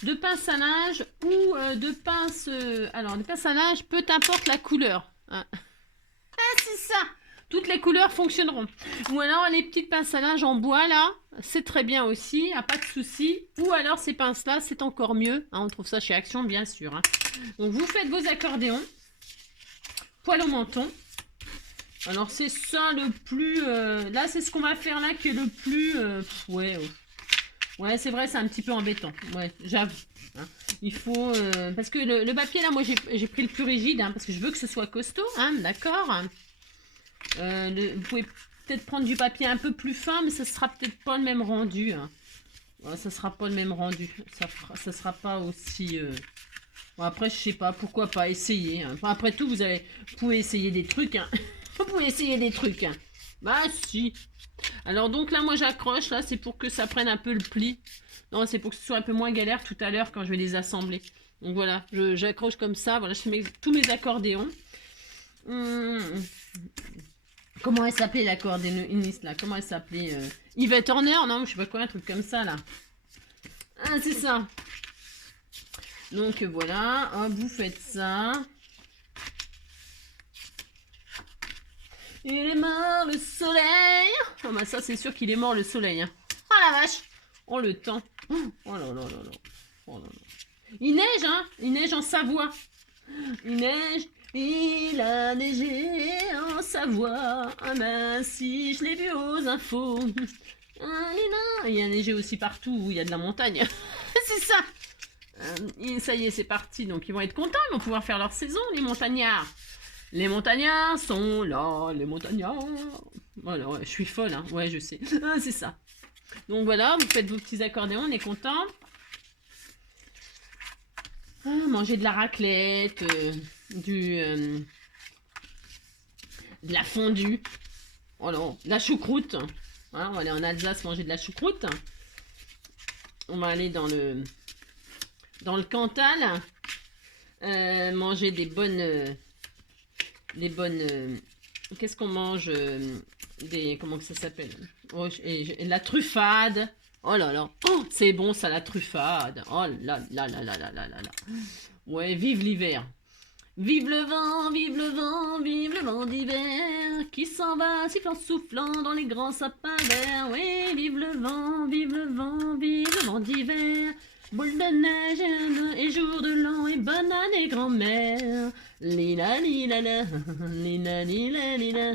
de pince à linge ou de pince... alors, de pince à linge, peu importe la couleur. Hein. Ah, c'est ça! Toutes les couleurs fonctionneront. Ou alors, les petites pinces à linge en bois, là, c'est très bien aussi, pas de souci. Ou alors, ces pinces-là, c'est encore mieux. Hein, on trouve ça chez Action, bien sûr. Hein. Donc, vous faites vos accordéons. Poil au menton. Alors, c'est ça le plus... là, c'est ce qu'on va faire là qui est le plus... ouais, ouais, c'est vrai, c'est un petit peu embêtant. Ouais, j'avoue. Hein. Il faut... parce que le papier, là, moi, j'ai pris le plus rigide, hein, parce que je veux que ce soit costaud. Hein, d'accord. Vous pouvez peut-être prendre du papier un peu plus fin, mais ça sera peut-être pas le même rendu. Hein. Ouais, ça sera pas le même rendu. Ça sera pas aussi... Bon, après, je sais pas, pourquoi pas essayer. Hein. Enfin, après tout, vous pouvez essayer des trucs. Hein. Vous pouvez essayer des trucs. Hein. Bah, si. Alors, donc là, moi, j'accroche. Là, c'est pour que ça prenne un peu le pli. Non, c'est pour que ce soit un peu moins galère tout à l'heure quand je vais les assembler. Donc, voilà, j'accroche comme ça. Voilà, je fais tous mes accordéons. Comment elle s'appelait l'accordéoniste, là? Comment elle s'appelait Yvette Horner? Non, je sais pas quoi, un truc comme ça, là. Ah, c'est ça. Donc, voilà. Hop, vous faites ça. Il est mort le soleil. Oh bah ça c'est sûr qu'il est mort le soleil. Hein. Oh la vache. Oh le temps. Oh là là là là. Oh là là. Il neige hein. Il neige en Savoie. Il neige. Il a neigé en Savoie. Ah ben si je l'ai vu aux infos. Il y a neigé aussi partout où il y a de la montagne. C'est ça. Ça y est c'est parti. Donc ils vont être contents. Ils vont pouvoir faire leur saison les montagnards. Les montagnards sont là, les montagnards. Voilà, ouais, je suis folle, hein. Ouais, je sais. Ah, c'est ça. Donc voilà, vous faites vos petits accordéons, on est content. Ah, manger de la raclette, de la fondue. Oh là, de la choucroute. Hein, on va aller en Alsace manger de la choucroute. On va aller dans le Cantal. Manger des bonnes... qu'est-ce qu'on mange comment que ça s'appelle oh, et la truffade. Oh là là. Oh, c'est bon ça la truffade. Oh là là là là là là là là. Ouais, vive l'hiver. Vive le vent, vive le vent, vive le vent d'hiver qui s'en va sifflant soufflant dans les grands sapins verts. Oui, vive le vent, vive le vent, vive le vent d'hiver. Boule de neige et jour de l'an et bonne année grand-mère. Lila lila la, lila lila lila,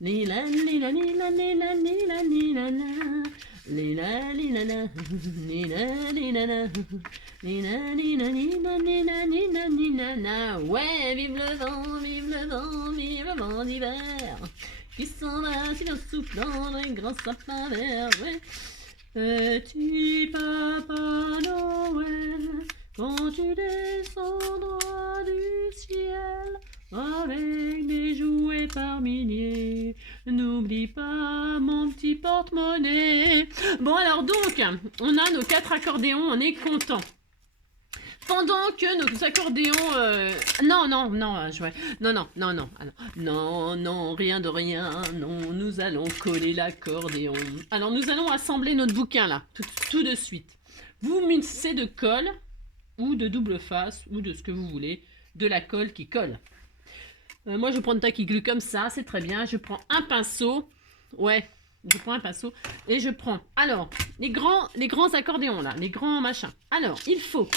lila lila lila lila lila lila la, lila lila la, lila lila la, lila lila lila lila lila lila la. Ouais, vive le vent, vive le vent, vive le vent d'hiver qui s'en va si soufflant dans les grands sapins verts. Ouais. Petit Papa Noël, quand tu descendras du ciel, avec des jouets par milliers. N'oublie pas mon petit porte-monnaie. Bon alors donc, on a nos 4 accordéons, on est content. Pendant que nos accordéons... Non, non, non, non, non, non, non, non, non, rien de rien, non, nous allons coller l'accordéon. Alors, nous allons assembler notre bouquin, là, tout de suite. Vous munissez de colle, ou de double face, ou de ce que vous voulez, de la colle qui colle. Moi, je prends le taille glue comme ça, c'est très bien. Je prends un pinceau, ouais, je prends un pinceau, et je prends, alors, les grands accordéons, là, les grands machins. Alors, il faut...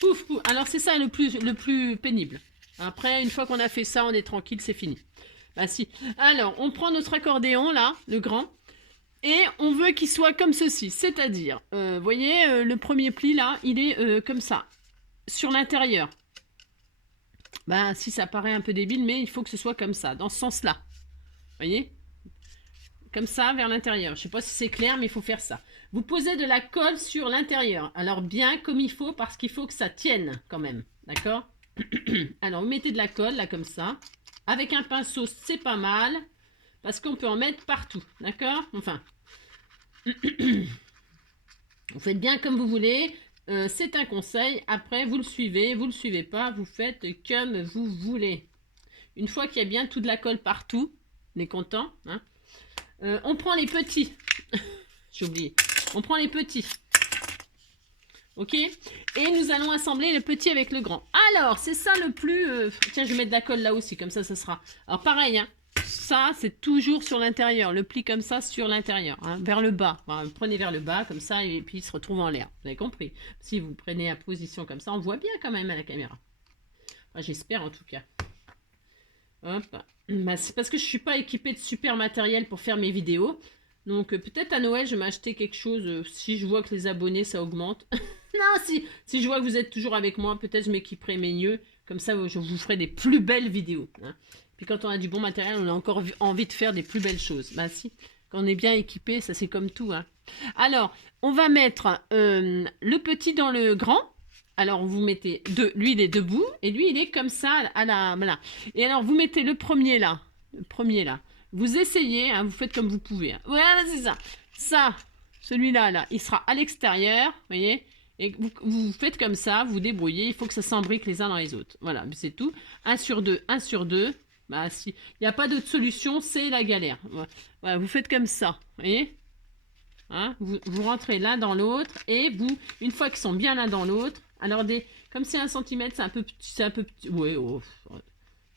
Pouf, pouf. Alors, c'est ça le plus pénible. Après, une fois qu'on a fait ça, on est tranquille, c'est fini. Bah si. Alors, on prend notre accordéon, là, le grand, et on veut qu'il soit comme ceci. C'est-à-dire, vous voyez, le premier pli, là, il est comme ça, sur l'intérieur. Bah, si ça paraît un peu débile, mais il faut que ce soit comme ça, dans ce sens-là. Vous voyez? Comme ça, vers l'intérieur. Je ne sais pas si c'est clair, mais il faut faire ça. Vous posez de la colle sur l'intérieur. Alors, bien comme il faut, parce qu'il faut que ça tienne quand même. D'accord? Alors, vous mettez de la colle, là, comme ça. Avec un pinceau, c'est pas mal. Parce qu'on peut en mettre partout. D'accord? Enfin. Vous faites bien comme vous voulez. C'est un conseil. Après, vous le suivez. Vous ne le suivez pas. Vous faites comme vous voulez. Une fois qu'il y a bien toute la colle partout, on est content, hein? On prend les petits. J'ai oublié. On prend les petits. Ok? Et nous allons assembler le petit avec le grand. Alors, c'est ça le plus... Tiens, je vais mettre de la colle là aussi, comme ça sera... Alors, pareil, hein, ça, c'est toujours sur l'intérieur. Le pli comme ça, sur l'intérieur, hein, vers le bas. Enfin, prenez vers le bas, comme ça, et puis il se retrouve en l'air. Vous avez compris? Si vous prenez la position comme ça, on voit bien quand même à la caméra. Enfin, j'espère, en tout cas. Hop. Bah, c'est parce que je ne suis pas équipée de super matériel pour faire mes vidéos. Donc peut-être à Noël, je vais m'acheter quelque chose si je vois que les abonnés, ça augmente. Non, si je vois que vous êtes toujours avec moi, peut-être je m'équiperai mieux. Comme ça, je vous ferai des plus belles vidéos. Hein. Puis quand on a du bon matériel, on a encore envie de faire des plus belles choses. Bah si, quand on est bien équipé, ça c'est comme tout. Hein. Alors, on va mettre le petit dans le grand. Alors, vous mettez lui, il est debout, et lui, il est comme ça, voilà. Et alors, vous mettez le premier là, Vous essayez, hein, vous faites comme vous pouvez. Hein. Voilà, c'est ça. Ça, celui-là, là, il sera à l'extérieur, vous voyez. Et vous faites comme ça, vous débrouillez, il faut que ça s'embrique les uns dans les autres. Voilà, c'est tout. 1 sur 2, 1 sur 2. Bah, si il n'y a pas d'autre solution, c'est la galère. Voilà, vous faites comme ça, vous voyez. Hein, vous rentrez l'un dans l'autre, et une fois qu'ils sont bien l'un dans l'autre, alors comme c'est 1 cm, c'est un peu petit. Ouais, oh,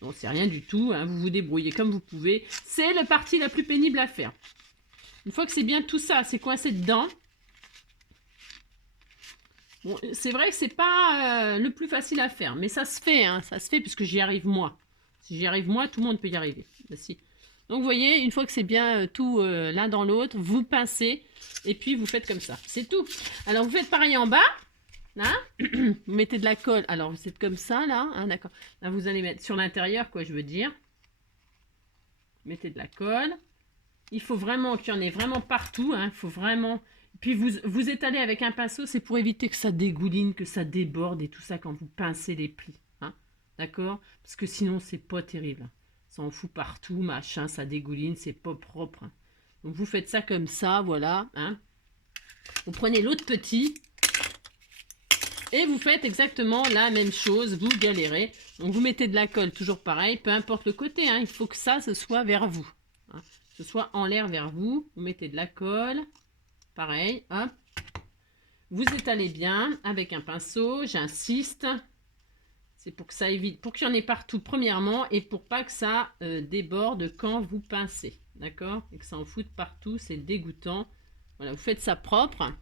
non, c'est rien du tout. Hein, vous vous débrouillez comme vous pouvez. C'est la partie la plus pénible à faire. Une fois que c'est bien tout ça, c'est coincé dedans. Bon, c'est vrai que c'est pas le plus facile à faire, mais ça se fait, hein, ça se fait puisque j'y arrive moi. Si j'y arrive moi, tout le monde peut y arriver. Ben, si. Donc vous voyez, une fois que c'est bien tout l'un dans l'autre, vous pincez et puis vous faites comme ça. C'est tout. Alors vous faites pareil en bas. Là, vous mettez de la colle. Alors vous êtes comme ça là, hein, d'accord. Là vous allez mettre sur l'intérieur, quoi, je veux dire. Mettez de la colle. Il faut vraiment qu'il y en ait vraiment partout. Il faut vraiment... Puis vous étalez avec un pinceau, c'est pour éviter que ça dégouline, que ça déborde et tout ça quand vous pincez les plis. Hein, d'accord? Parce que sinon, c'est pas terrible. Ça en fout partout, machin, ça dégouline, c'est pas propre. Hein. Donc vous faites ça comme ça, voilà. Hein. Vous prenez l'autre petit et vous faites exactement la même chose, vous galérez. Donc vous mettez de la colle, toujours pareil, peu importe le côté, hein, il faut que ça, ce soit vers vous. Hein. Ce soit en l'air vers vous, vous mettez de la colle, pareil, hop. Vous étalez bien avec un pinceau, j'insiste. C'est pour que ça évite, pour qu'il y en ait partout premièrement et pour pas que ça déborde quand vous pincez. D'accord? Et que ça en foute partout, c'est dégoûtant. Voilà, vous faites ça propre.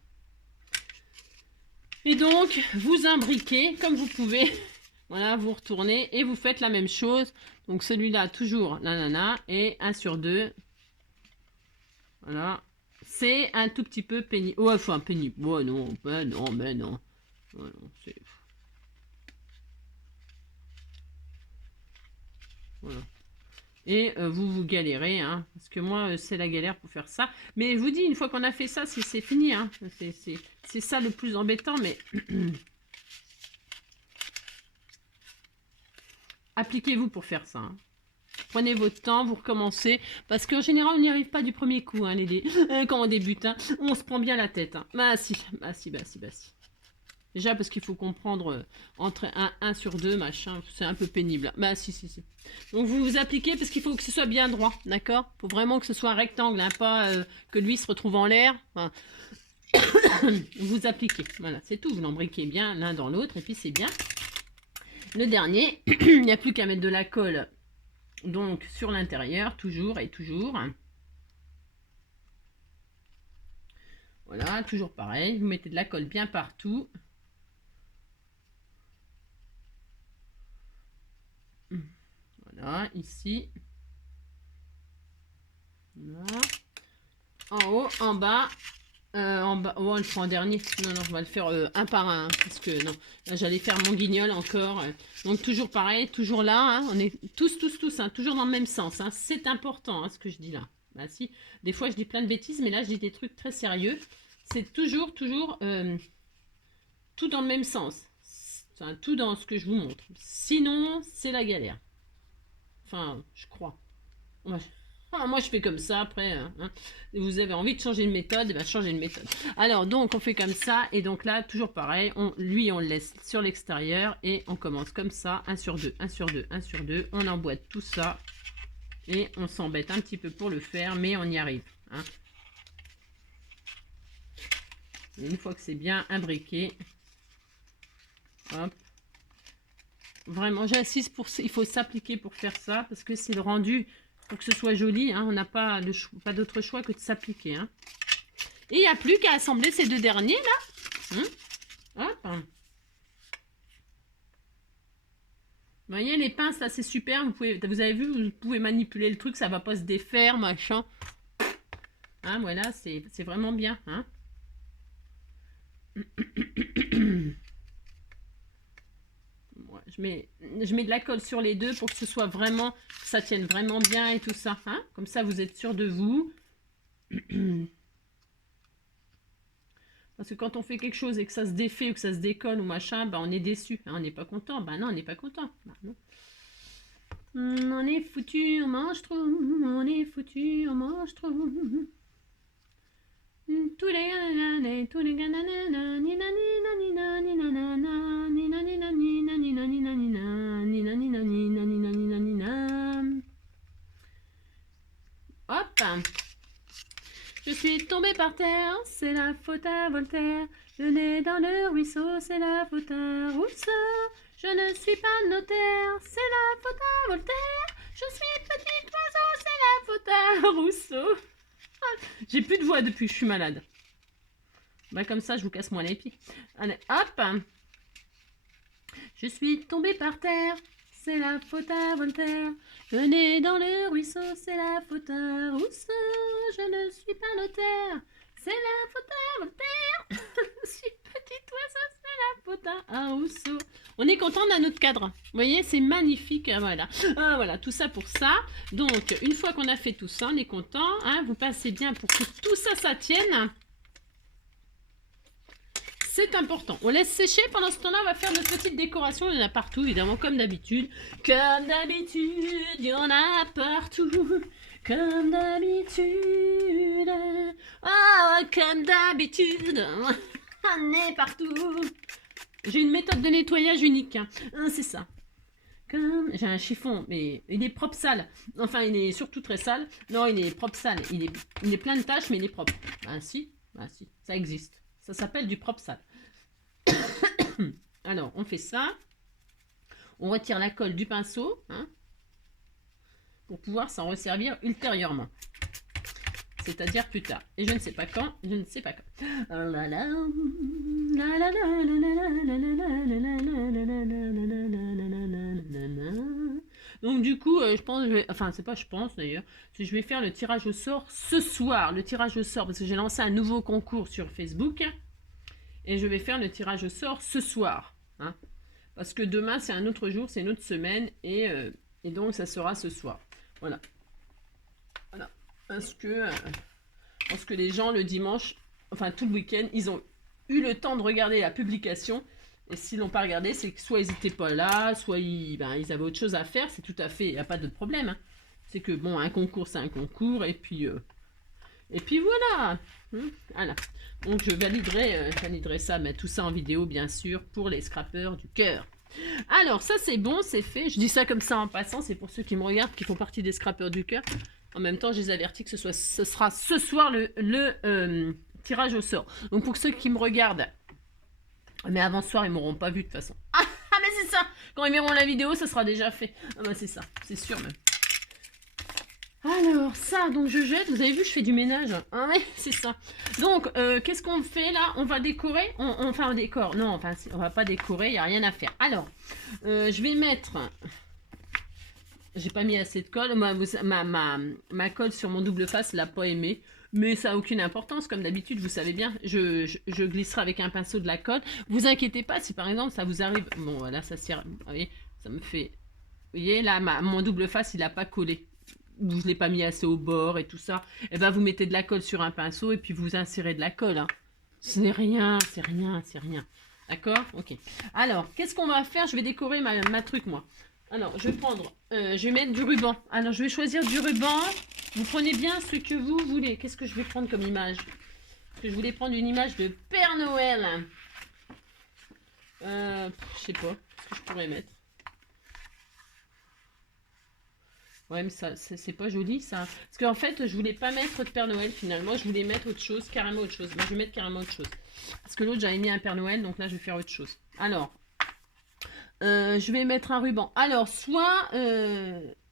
Et donc, vous imbriquez comme vous pouvez. Voilà, vous retournez et vous faites la même chose. Donc celui-là, toujours, nanana, et 1 sur 2. Voilà. C'est un tout petit peu pénible. Ouais, enfin, pénible. Oh non, ben non, ben non. Oh non, c'est... Voilà. Et vous galérez, hein, parce que moi, c'est la galère pour faire ça. Mais je vous dis, une fois qu'on a fait ça, c'est fini. Hein. C'est ça le plus embêtant, mais... appliquez-vous pour faire ça. Hein. Prenez votre temps, vous recommencez. Parce qu'en général, on n'y arrive pas du premier coup, hein, les dés. Quand on débute, hein, on se prend bien la tête. Hein. Bah si, bah si, bah si, bah si. Déjà parce qu'il faut comprendre entre 1 sur 2, machin, c'est un peu pénible. Bah si, si, si. Donc vous vous appliquez parce qu'il faut que ce soit bien droit, d'accord? Il faut vraiment que ce soit un rectangle, hein, pas que lui se retrouve en l'air. Enfin, vous appliquez, voilà, c'est tout. Vous l'embriquez bien l'un dans l'autre et puis c'est bien. Le dernier, il n'y a plus qu'à mettre de la colle donc sur l'intérieur, toujours et toujours. Voilà, toujours pareil. Vous mettez de la colle bien partout. Voilà, ici. Voilà. En haut, en bas. Oh, on le fera en dernier. Non, non, on va le faire un par un. Hein, parce que non, là j'allais faire mon guignol encore. Donc toujours pareil, toujours là. Hein, on est tous, hein, toujours dans le même sens. Hein, c'est important hein, ce que je dis là. Bah si, des fois je dis plein de bêtises, mais là je dis des trucs très sérieux. C'est toujours tout dans le même sens. Enfin, tout dans ce que je vous montre. Sinon, c'est la galère. Enfin, je crois. Ouais. Ah, moi, je fais comme ça, après, hein. Vous avez envie de changer de méthode, ben, changez de méthode. Alors, donc, on fait comme ça, et donc là, toujours pareil, lui, on le laisse sur l'extérieur, et on commence comme ça, 1 sur 2, 1 sur 2, 1 sur 2, on emboîte tout ça, et on s'embête un petit peu pour le faire, mais on y arrive. Hein. Et une fois que c'est bien imbriqué, hop, vraiment, j'insiste, il faut s'appliquer pour faire ça, parce que c'est le rendu... Pour que ce soit joli, hein, on n'a pas d'autre choix que de s'appliquer. Hein. Et il n'y a plus qu'à assembler ces deux derniers là. Hop. Vous voyez les pinces là, c'est super. Vous avez vu, vous pouvez manipuler le truc, ça ne va pas se défaire, machin. Hein, voilà, c'est vraiment bien. Hein. Je mets de la colle sur les deux pour que ce soit vraiment, que ça tienne vraiment bien et tout ça. Hein. Comme ça, vous êtes sûr de vous. Parce que quand on fait quelque chose et que ça se défait ou que ça se décolle ou machin, bah on est déçu. Hein, on n'est pas content. Bah non, on n'est pas content. Bah non. On est foutu, on mange trop. On est foutu, on mange trop. Tous les hop. Je suis tombée par terre, c'est la faute à Voltaire. Le nez dans le ruisseau, c'est la faute à Rousseau. Je ne suis pas notaire, c'est la faute à Voltaire. Je suis petit oiseau, c'est la faute à Rousseau. J'ai plus de voix depuis, je suis malade. Bah comme ça, je vous casse moins les pieds. Allez, hop. Je suis tombée par terre, c'est la faute à Voltaire. Le nez dans le ruisseau, c'est la faute à Rousseau. Je ne suis pas notaire, c'est la faute à Voltaire. Je suis petit oiseau, c'est la faute à Rousseau. On est content d'un autre cadre. Vous voyez, c'est magnifique. Voilà. Voilà, tout ça pour ça. Donc, une fois qu'on a fait tout ça, on est content. Hein, vous passez bien pour que tout ça, ça tienne. C'est important. On laisse sécher. Pendant ce temps-là, on va faire notre petite décoration. Il y en a partout, évidemment, comme d'habitude. Comme d'habitude, il y en a partout. Comme d'habitude. Oh, comme d'habitude. On est partout. J'ai une méthode de nettoyage unique. Hein. C'est ça. J'ai un chiffon, mais il est propre sale. Enfin, il est surtout très sale. Non, il est propre sale. Il est plein de taches, mais il est propre. Ben si, ça existe. Ça s'appelle du propre sale. Alors, on fait ça. On retire la colle du pinceau. Hein, pour pouvoir s'en resservir ultérieurement. C'est-à-dire plus tard. Et je ne sais pas quand. Je ne sais pas quand. Donc du coup, je pense, enfin c'est pas je pense d'ailleurs, je vais faire le tirage au sort ce soir. Le tirage au sort, parce que j'ai lancé un nouveau concours sur Facebook. Et je vais faire le tirage au sort ce soir. Hein, parce que demain, c'est un autre jour, c'est une autre semaine. Et donc, ça sera ce soir. Voilà. Voilà. Parce que les gens, le dimanche, enfin tout le week-end, ils ont eu le temps de regarder la publication. Et s'ils l'ont pas regardé, c'est que soit ils étaient pas là, soit ils avaient autre chose à faire. C'est tout à fait, il n'y a pas de problème. Hein. C'est que bon, un concours, c'est un concours, et puis voilà. Voilà. Donc je validerai ça, mais tout ça en vidéo, bien sûr, pour les scrappeurs du cœur. Alors, ça c'est bon, c'est fait. Je dis ça comme ça en passant, c'est pour ceux qui me regardent, qui font partie des scrappeurs du cœur. En même temps, je les avertis que ce sera ce soir le tirage au sort. Donc pour ceux qui me regardent, mais avant ce soir, ils m'auront pas vu de toute façon. Ah, mais c'est ça. Quand ils verront la vidéo, ça sera déjà fait. Ah bah c'est ça, c'est sûr même. Alors, ça, donc je jette. Vous avez vu, je fais du ménage. Ah ouais, c'est ça. Donc, qu'est-ce qu'on fait là? On va décorer. Enfin, on décore. Non, enfin, on va pas décorer. Il n'y a rien à faire. Alors, je vais mettre... J'ai pas mis assez de colle. Ma colle sur mon double face, elle n'a pas aimé. Mais ça n'a aucune importance. Comme d'habitude, vous savez bien, je glisserai avec un pinceau de la colle. Vous inquiétez pas si par exemple, ça vous arrive... Bon, voilà, ça sert... Vous voyez, ça me fait... Vous voyez, là, mon double face, il n'a pas collé. Je ne l'ai pas mis assez au bord et tout ça, et ben vous mettez de la colle sur un pinceau et puis vous insérez de la colle. Hein. Ce n'est rien, c'est rien, c'est rien. D'accord? Ok. Alors, qu'est-ce qu'on va faire? Je vais décorer ma truc, moi. Alors, je vais prendre, je vais mettre du ruban. Alors, je vais choisir du ruban. Vous prenez bien ce que vous voulez. Qu'est-ce que je vais prendre comme image? Parce que je voulais prendre une image de Père Noël. Je sais pas ce que je pourrais mettre. Ouais, mais ça, c'est pas joli, ça. Parce qu'en fait, je voulais pas mettre de Père Noël, finalement. Je voulais mettre autre chose, carrément autre chose. Moi, je vais mettre carrément autre chose. Parce que l'autre, j'avais mis un Père Noël, donc là, je vais faire autre chose. Alors, je vais mettre un ruban. Alors, soit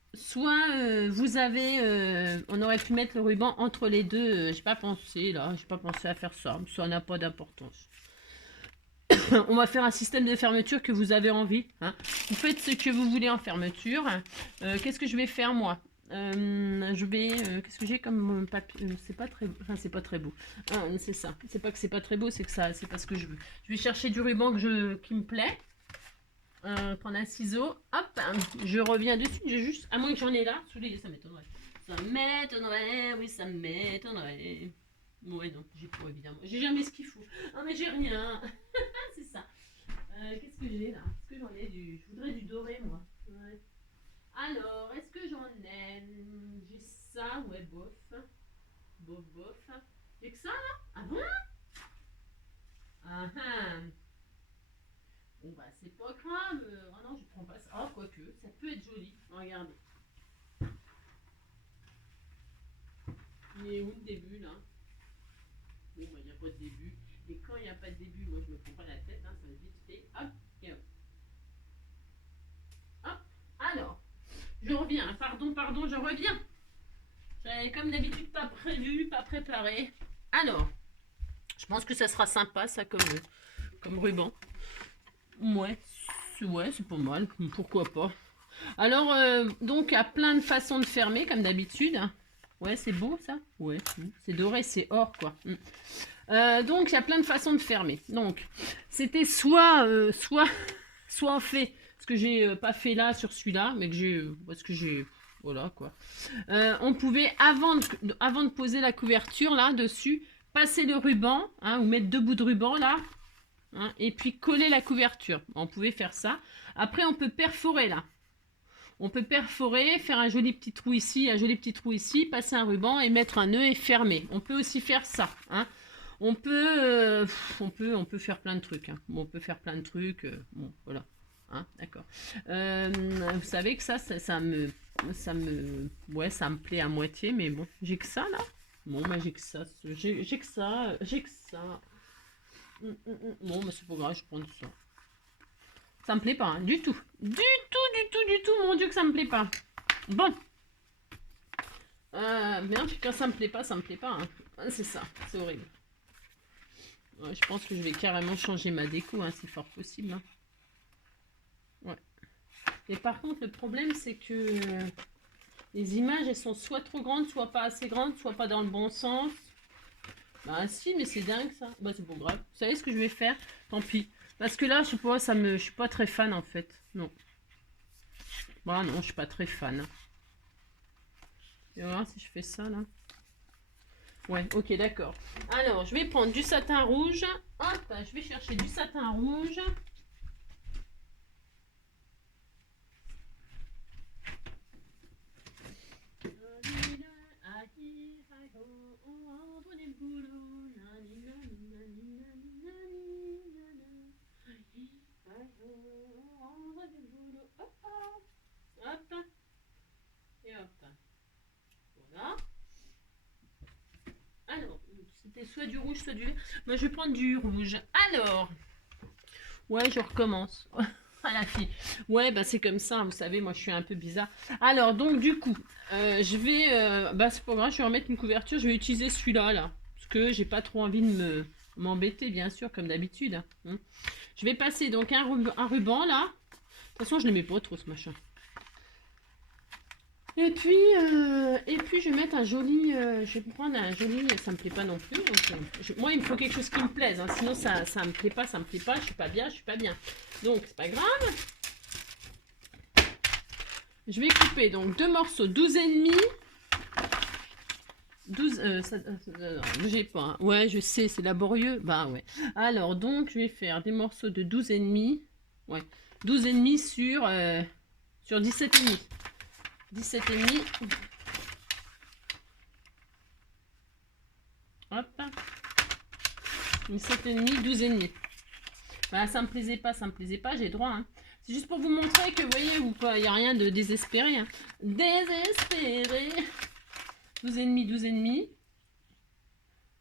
vous avez... on aurait pu mettre le ruban entre les deux. J'ai pas pensé, là. J'ai pas pensé à faire ça. Ça n'a pas d'importance. On va faire un système de fermeture que vous avez envie. Hein. Vous faites ce que vous voulez en fermeture. Qu'est-ce que je vais faire moi? Je vais... qu'est-ce que j'ai comme papier? C'est pas très... Enfin, c'est pas très beau. Ah, c'est ça. C'est pas que c'est pas très beau, c'est que ça... C'est pas ce que je veux. Je vais chercher du ruban qui me plaît. Prendre un ciseau. Hop. Je reviens dessus. J'ai juste... À moins que j'en ai là. Sous les... Ça m'étonnerait. Ça m'étonnerait. Oui, ça m'étonnerait. Ouais, non, j'ai pas évidemment. J'ai jamais ce qu'il faut. Ah, mais j'ai rien. C'est ça. Qu'est-ce que j'ai là? Est-ce que j'en ai du... Je voudrais du doré, moi. Ouais. Alors, est-ce que j'en ai... J'ai ça, ouais, bof. Bof, bof. J'ai que ça, là? Ah bon? Ah ah. Bon, bah, c'est pas grave. Oh non, je prends pas ça. Ah, quoique, ça peut être joli. Regardez. Il est où le début, là? Bon, bah, il n'y a pas de début. Et quand il n'y a pas de début, moi, je me prends pas la tête. Hein, ça va vite fait. Hop, et hop. Hop. Alors, je reviens. Pardon, je reviens. J'avais comme d'habitude pas prévu, pas préparé. Alors, je pense que ça sera sympa, ça, comme ruban. Ouais, c'est pas mal. Pourquoi pas. Alors, donc, il y a plein de façons de fermer, comme d'habitude. Ouais, c'est beau, ça? Ouais, c'est doré, c'est or, quoi. Donc, il y a plein de façons de fermer. Donc, c'était soit on fait ce que j'ai pas fait là sur celui-là, mais que j'ai... parce que j'ai... Voilà, quoi. On pouvait, avant de poser la couverture, là, dessus, passer le ruban, hein, ou mettre 2 bouts de ruban, là, hein, et puis coller la couverture. On pouvait faire ça. Après, on peut perforer, là. On peut perforer, faire un joli petit trou ici, un joli petit trou ici, passer un ruban et mettre un nœud et fermer. On peut aussi faire ça, hein. On peut faire plein de trucs. Hein. Bon, on peut faire plein de trucs. Bon, voilà. Hein, d'accord. Vous savez que ça me plaît à moitié, mais bon, j'ai que ça là. Bon, bah j'ai que ça. J'ai que ça. Bon, bah c'est pas grave, je prends ça. Ça me plaît pas, hein, du tout. Du tout, mon Dieu que ça me plaît pas. Bon. Bien, quand ça me plaît pas, ça me plaît pas. Hein. C'est ça, c'est horrible. Ouais, je pense que je vais carrément changer ma déco, hein, c'est fort possible. Hein. Ouais. Et par contre, le problème, c'est que les images, elles sont soit trop grandes, soit pas assez grandes, soit pas dans le bon sens. Bah si, mais c'est dingue ça. Bah c'est pas grave. Vous savez ce que je vais faire? Tant pis. Parce que là, je sais pas, je suis pas très fan en fait. Non. Bah non, je suis pas très fan. Et voilà si je fais ça là. Ouais, ok, d'accord. Alors, je vais prendre du satin rouge. Hop, je vais chercher du satin rouge. C'était soit du rouge, soit du vert. Moi, je vais prendre du rouge. Alors, ouais, je recommence. Ah, la fille. Ouais, bah c'est comme ça, vous savez, moi je suis un peu bizarre. Alors, donc du coup, je vais... bah c'est pas grave, je vais remettre une couverture, je vais utiliser celui-là, là. Parce que j'ai pas trop envie de m'embêter, bien sûr, comme d'habitude. Hein. Je vais passer donc un ruban, là. De toute façon, je ne le mets pas trop, ce machin. Et puis je vais mettre un joli... je vais prendre un joli... Ça me plaît pas non plus. Donc, moi, il me faut quelque chose qui me plaise. Hein, sinon, ça me plaît pas, ça me plaît pas. Je suis pas bien, je suis pas bien. Donc, c'est pas grave. Je vais couper donc 2 morceaux 12,5. 12... j'ai pas. Hein. Ouais, je sais, c'est laborieux. Bah ouais. Alors, donc, je vais faire des morceaux de 12,5. Ouais. 12,5 sur 17,5. 17,5. Hop. 17,5, 12,5. Bah, ça me plaisait pas, j'ai droit. Hein. C'est juste pour vous montrer que, vous voyez, il n'y a rien de désespéré. Hein. Désespéré. 12,5, 12,5.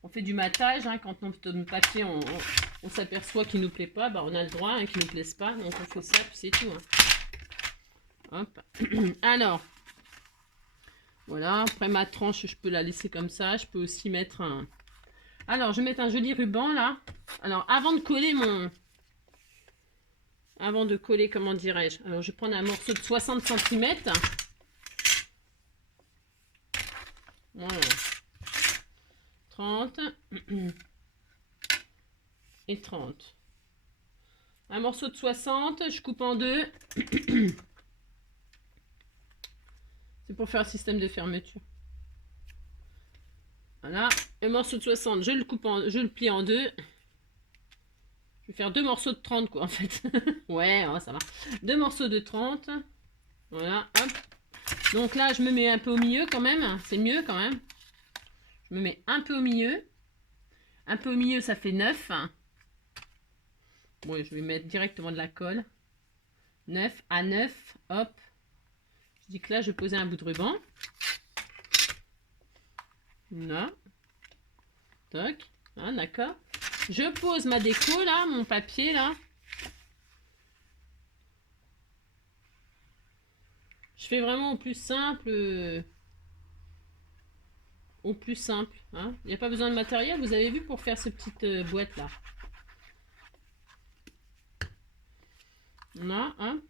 On fait du matage. Hein, quand on tombe papier, on s'aperçoit qu'il ne nous plaît pas. Bah, on a le droit, hein, qu'il ne nous plaise pas. Donc, on fait ça, puis c'est tout. Hein. Hop. Alors. Voilà, après ma tranche, je peux la laisser comme ça. Je peux aussi mettre un... Alors, je vais mettre un joli ruban, là. Alors, avant de coller Avant de coller, comment dirais-je? Alors, je vais prendre un morceau de 60 cm. Voilà. 30. Et 30. Un morceau de 60, je coupe en deux. C'est pour faire un système de fermeture. Voilà. Un morceau de 60, je le plie en deux. Je vais faire 2 morceaux de 30, quoi, en fait. Ouais, ça va. 2 morceaux de 30. Voilà, hop. Donc là, je me mets un peu au milieu, quand même. C'est mieux, quand même. Je me mets un peu au milieu. Un peu au milieu, ça fait 9. Bon, je vais mettre directement de la colle. 9 à 9, hop. Je dis que là, je vais poser un bout de ruban. Là. Toc. Ah, d'accord. Je pose ma déco, là, mon papier, là. Je fais vraiment au plus simple. Au plus simple. Hein. Il n'y a pas besoin de matériel, vous avez vu, pour faire cette petite boîte-là. Là, hein.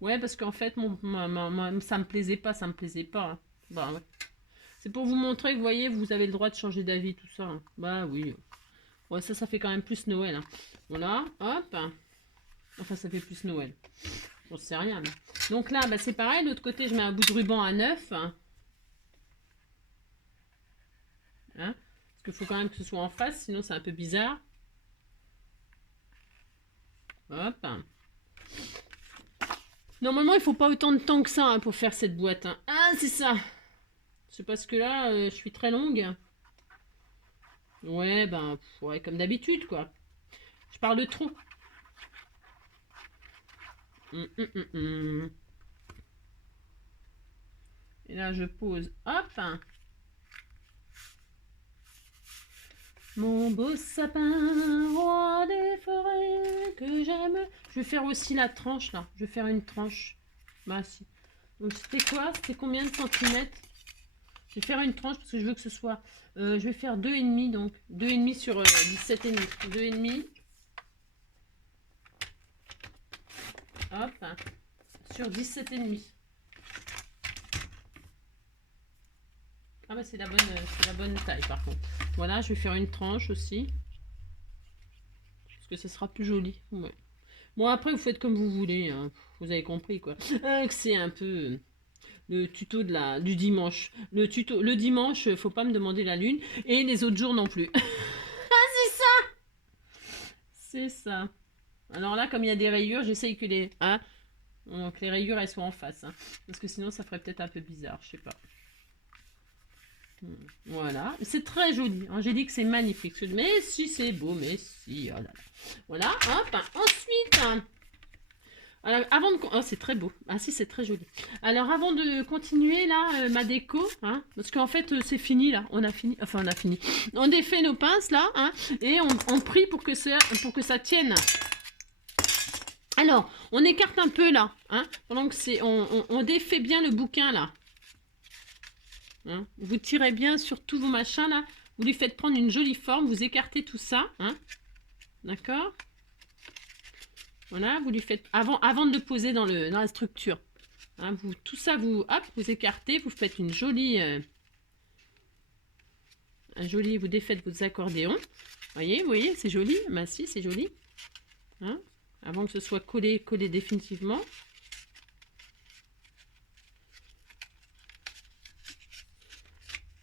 Ouais, parce qu'en fait, ça me plaisait pas, Hein. Bah, ouais. C'est pour vous montrer que, vous voyez, vous avez le droit de changer d'avis, tout ça. Hein. Bah oui. Ouais, ça fait quand même plus Noël. Hein. Voilà, hop. Enfin, ça fait plus Noël. On sait rien. Mais... Donc là, bah, c'est pareil. De l'autre côté, je mets un bout de ruban à 9. Hein. Parce qu'il faut quand même que ce soit en face, sinon c'est un peu bizarre. Hop. Normalement, il faut pas autant de temps que ça, hein, pour faire cette boîte. Hein. Ah, c'est ça. C'est parce que là, je suis très longue. Ouais, ben, ouais, comme d'habitude, quoi. Je parle de trop. Et là, je pose. Hop. Mon beau sapin, roi des forêts que j'aime. Je vais faire aussi la tranche, là. Je vais faire une tranche. Bah, si. Donc, c'était quoi? C'était combien de centimètres? Je vais faire une tranche parce que je veux que ce soit... je vais faire 2,5, donc. 2,5 sur 17,5. 2,5. Hop. Sur 17,5. Ah bah c'est la bonne taille par contre. Voilà, je vais faire une tranche aussi. Parce que ce sera plus joli. Ouais. Bon, après, vous faites comme vous voulez. Hein. Vous avez compris, quoi. C'est un peu le tuto du dimanche. Le dimanche, faut pas me demander la lune. Et les autres jours non plus. Ah, c'est ça! C'est ça. Alors là, comme il y a des rayures, j'essaye que les... Hein, donc les rayures, elles soient en face. Hein. Parce que sinon, ça ferait peut-être un peu bizarre. Je sais pas. Voilà, c'est très joli. Hein. J'ai dit que c'est magnifique. Mais si, c'est beau, mais si. Oh là là. Voilà, hop. Ensuite, Alors, avant de... Oh, c'est très beau. Ah si, c'est très joli. Alors, avant de continuer, là, ma déco, hein, parce qu'en fait, c'est fini, là. On a fini. Enfin, on a fini. On défait nos pinces, là, hein, et on prie pour que ça tienne. Alors, on écarte un peu, là, hein, pendant que c'est... On défait bien le bouquin, là. Hein, vous tirez bien sur tous vos machins, là. Vous lui faites prendre une jolie forme. Vous écartez tout ça, hein. D'accord ? Voilà, vous lui faites avant de le poser dans la structure. Hein, tout ça, vous écartez, vous faites une jolie, vous défaites vos accordéons. Vous voyez, c'est joli. Bah si, c'est joli. Hein, avant que ce soit collé définitivement.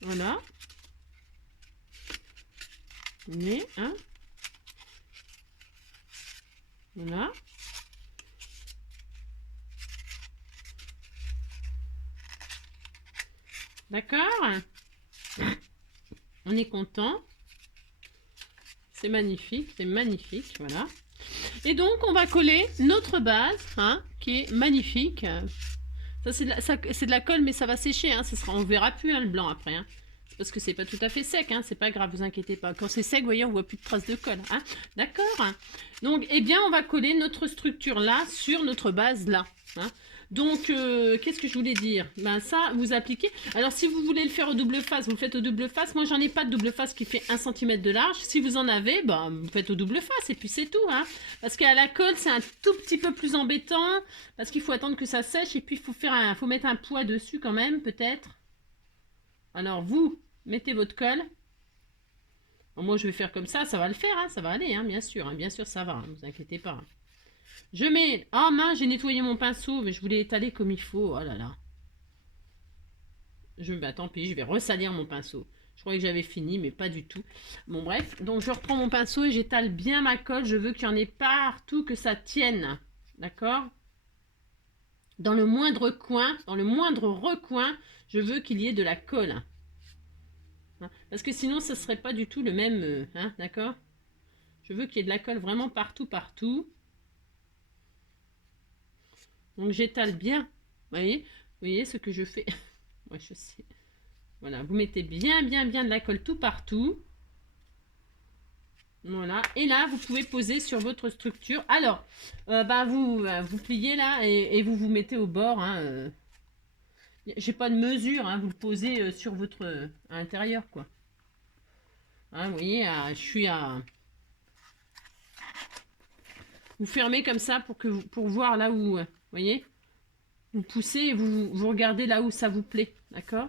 Voilà. Mais, hein. Voilà. D'accord. On est content. C'est magnifique, voilà. Et donc, on va coller notre base, hein, qui est magnifique. Ça, c'est de la colle, mais ça va sécher, hein. On verra plus, hein, le blanc après, hein. Parce que c'est pas tout à fait sec, hein, c'est pas grave, vous inquiétez pas. Quand c'est sec, vous voyez, on voit plus de traces de colle, hein. D'accord. Donc, eh bien, on va coller notre structure là sur notre base là, hein. Donc, qu'est-ce que je voulais dire? Ben ça, vous appliquez. Alors, si vous voulez le faire au double face, vous le faites au double face. Moi, j'en ai pas de double face qui fait 1 cm de large. Si vous en avez, ben, vous faites au double face et puis c'est tout, hein. Parce qu'à la colle, c'est un tout petit peu plus embêtant parce qu'il faut attendre que ça sèche et puis il faut mettre un poids dessus quand même, peut-être. Alors, vous mettez votre colle. Bon, moi, je vais faire comme ça va le faire, hein, ça va aller, hein, bien sûr, ça va, ne vous inquiétez pas. Je mets... Oh mince, j'ai nettoyé mon pinceau, mais je voulais étaler comme il faut, oh là là. Bah, tant pis, je vais ressalir mon pinceau. Je croyais que j'avais fini, mais pas du tout. Bon, bref, donc je reprends mon pinceau et j'étale bien ma colle. Je veux qu'il y en ait partout, que ça tienne, d'accord? Dans le moindre coin, dans le moindre recoin, je veux qu'il y ait de la colle. Parce que sinon, ça ne serait pas du tout le même, hein, d'accord? Je veux qu'il y ait de la colle vraiment partout, partout. Donc, j'étale bien. Vous voyez ce que je fais? Ouais, je sais. Voilà, vous mettez bien de la colle tout partout. Voilà. Et là, vous pouvez poser sur votre structure. Alors, vous pliez là et vous mettez au bord. Hein, j'ai pas de mesure. Hein, vous le posez sur votre à l'intérieur, quoi. Hein, vous voyez, je suis à... Vous fermez comme ça pour voir là où... Vous voyez? Vous poussez et vous regardez là où ça vous plaît. D'accord?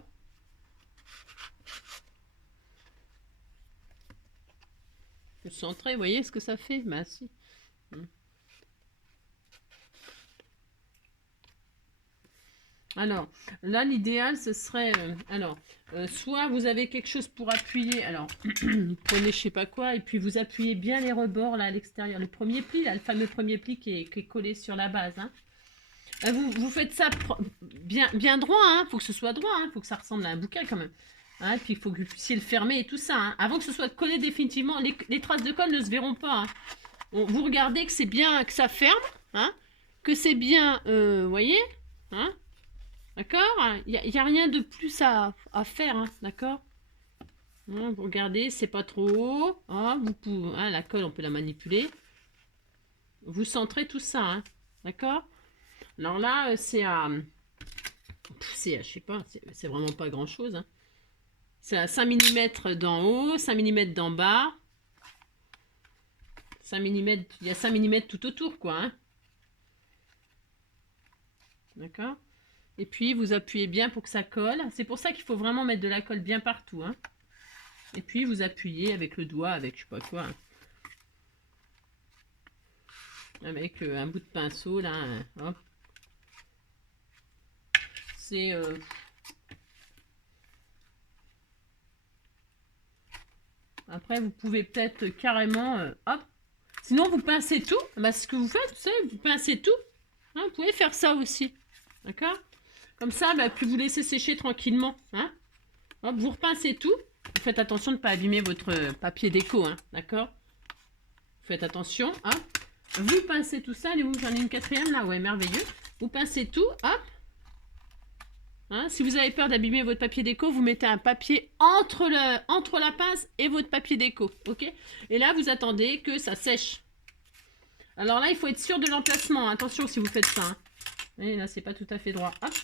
Vous centrez, vous voyez ce que ça fait? Bah si. Alors, là, l'idéal, ce serait... soit vous avez quelque chose pour appuyer. Alors, prenez je sais pas quoi, et puis vous appuyez bien les rebords, là, à l'extérieur. Le premier pli, là, le fameux premier pli qui est collé sur la base. Hein. Vous faites ça bien droit, hein. Faut que ce soit droit, hein. Faut que ça ressemble à un bouquin, quand même. Hein, et puis, il faut que vous puissiez le fermer et tout ça. Hein. Avant que ce soit collé définitivement, les traces de colle ne se verront pas. Hein. Vous regardez que c'est bien, que ça ferme, hein, que c'est bien, voyez, hein. D'accord? Il n'y a rien de plus à faire, hein, d'accord? Hein, vous regardez, c'est pas trop haut. Hein, hein, la colle, on peut la manipuler. Vous centrez tout ça, hein, d'accord? Alors là, c'est à... je sais pas, c'est vraiment pas grand-chose. Hein. C'est à 5 mm d'en haut, 5 mm d'en bas. 5 mm, il y a 5 mm tout autour, quoi. Hein. D'accord? Et puis, vous appuyez bien pour que ça colle. C'est pour ça qu'il faut vraiment mettre de la colle bien partout. Hein. Et puis, vous appuyez avec le doigt, avec je sais pas quoi. Hein. Avec un bout de pinceau, là. Hop. C'est... Après, vous pouvez peut-être carrément... hop. Sinon, vous pincez tout. Bah, ce que vous faites, vous savez, vous pincez tout. Hein, vous pouvez faire ça aussi. D'accord? Comme ça, bah, puis vous laissez sécher tranquillement. Hein. Hop, vous repincez tout. Vous faites attention de ne pas abîmer votre papier déco. Hein, d'accord? Faites attention. Hein. Vous pincez tout ça. Allez, où j'en ai une quatrième là. Ouais, merveilleux. Vous pincez tout. Hop. Hein, si vous avez peur d'abîmer votre papier déco, vous mettez un papier entre la pince et votre papier déco. Ok. Et là, vous attendez que ça sèche. Alors là, il faut être sûr de l'emplacement. Attention si vous faites ça. Hein. Et là, c'est pas tout à fait droit. Hop.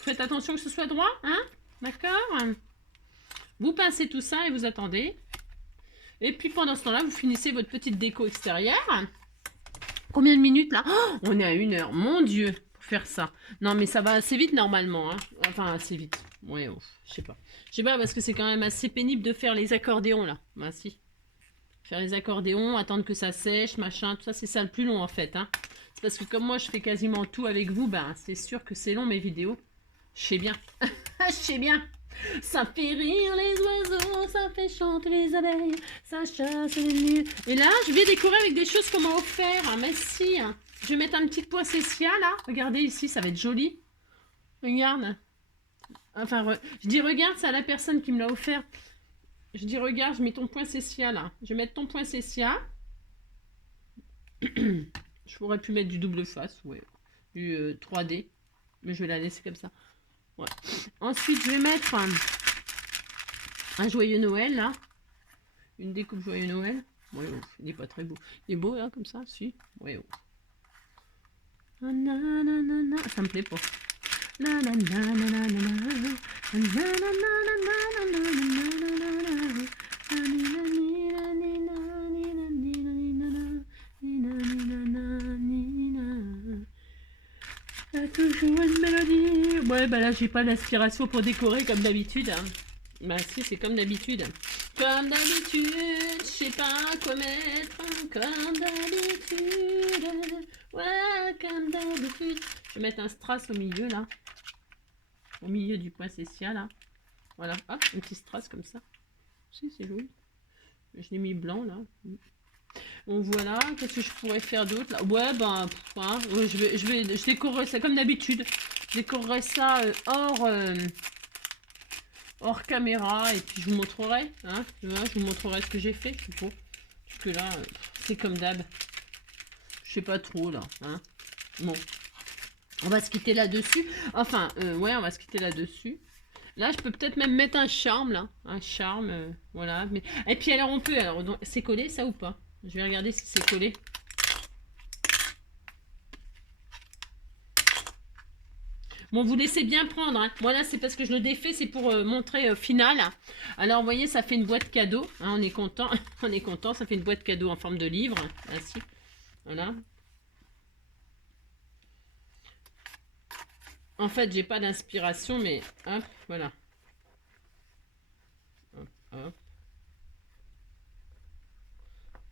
Faites attention que ce soit droit. Hein. D'accord. Vous pincez tout ça et vous attendez. Et puis pendant ce temps-là, vous finissez votre petite déco extérieure. Combien de minutes là? Oh, on est à 1 heure. Mon Dieu, pour faire ça. Non, mais ça va assez vite normalement. Hein. Enfin, assez vite. Ouais, oh, je sais pas. Je sais pas parce que c'est quand même assez pénible de faire les accordéons là. Bah si. Faire les accordéons, attendre que ça sèche, machin, tout ça, c'est ça le plus long en fait. Hein. C'est parce que comme moi je fais quasiment tout avec vous, ben c'est sûr que c'est long mes vidéos. Je sais bien. Je sais bien. Ça fait rire les oiseaux, ça fait chanter les abeilles, ça chasse les nuits. Et là, je vais décorer avec des choses qu'on m'a offert. Ah, mais si. Je vais mettre un petit poinsettia là. Regardez ici, ça va être joli. Regarde. Enfin, je dis regarde, c'est à la personne qui me l'a offert. Je dis regarde, je mets ton poinsettia là. Je vais mettre ton poinsettia. Je pourrais pu mettre du double face, ouais. Du 3D. Mais je vais la laisser comme ça. Ouais. Ensuite, je vais mettre un joyeux Noël, là. Une découpe joyeux Noël. Ouais, oh, il n'est pas très beau. Il est beau, là, comme ça, si. Ouais, oh. Ça me plaît pas. Toujours une mélodie. Ouais, bah là, j'ai pas l'inspiration pour décorer comme d'habitude. Hein. Bah si, c'est comme d'habitude. Comme d'habitude, je sais pas quoi mettre. Comme d'habitude. Ouais, comme d'habitude. Je vais mettre un strass au milieu, là. Au milieu du poinsettia, là. Voilà, hop, un petit strass comme ça. Si, c'est joli. Je l'ai mis blanc, là. Donc voilà, qu'est-ce que je pourrais faire d'autre là? Ouais, ben, hein, je décorerai ça comme d'habitude. Je décorerai ça hors caméra et puis je vous montrerai. Hein, tu vois, je vous montrerai ce que j'ai fait, je suppose. Parce que là, c'est comme d'hab. Je sais pas trop là. Hein. Bon, on va se quitter là-dessus. Enfin, ouais, on va se quitter là-dessus. Là, je peux peut-être même mettre un charme là. Un charme, voilà. Mais... Et puis alors, on peut. Alors, c'est collé ça ou pas? Je vais regarder si c'est collé. Bon, vous laissez bien prendre. Hein. Voilà, c'est parce que je le défais, c'est pour montrer final. Alors, vous voyez, ça fait une boîte cadeau. Hein, on est content. On est content. Ça fait une boîte cadeau en forme de livre. Ainsi. Voilà. En fait, j'ai pas d'inspiration, mais hop, voilà. Hop, hop.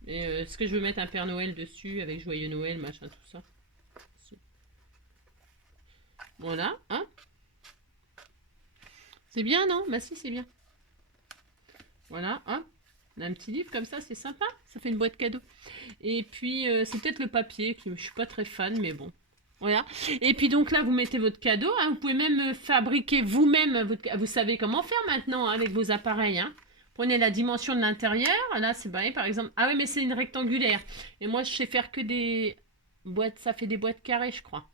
Et est-ce que je veux mettre un Père Noël dessus avec Joyeux Noël, machin, tout ça? Voilà, hein? C'est bien, non? Bah si, c'est bien. Voilà, hein? On a un petit livre comme ça, c'est sympa. Ça fait une boîte cadeau. Et puis, c'est peut-être le papier, que je suis pas très fan, mais bon. Voilà. Et puis donc là, vous mettez votre cadeau. Hein. Vous pouvez même fabriquer vous-même. Vous savez comment faire maintenant hein, avec vos appareils. Hein. Prenez la dimension de l'intérieur. Là, c'est pareil, par exemple. Ah oui, mais c'est une rectangulaire. Et moi, je sais faire que des boîtes. Ça fait des boîtes carrées, je crois.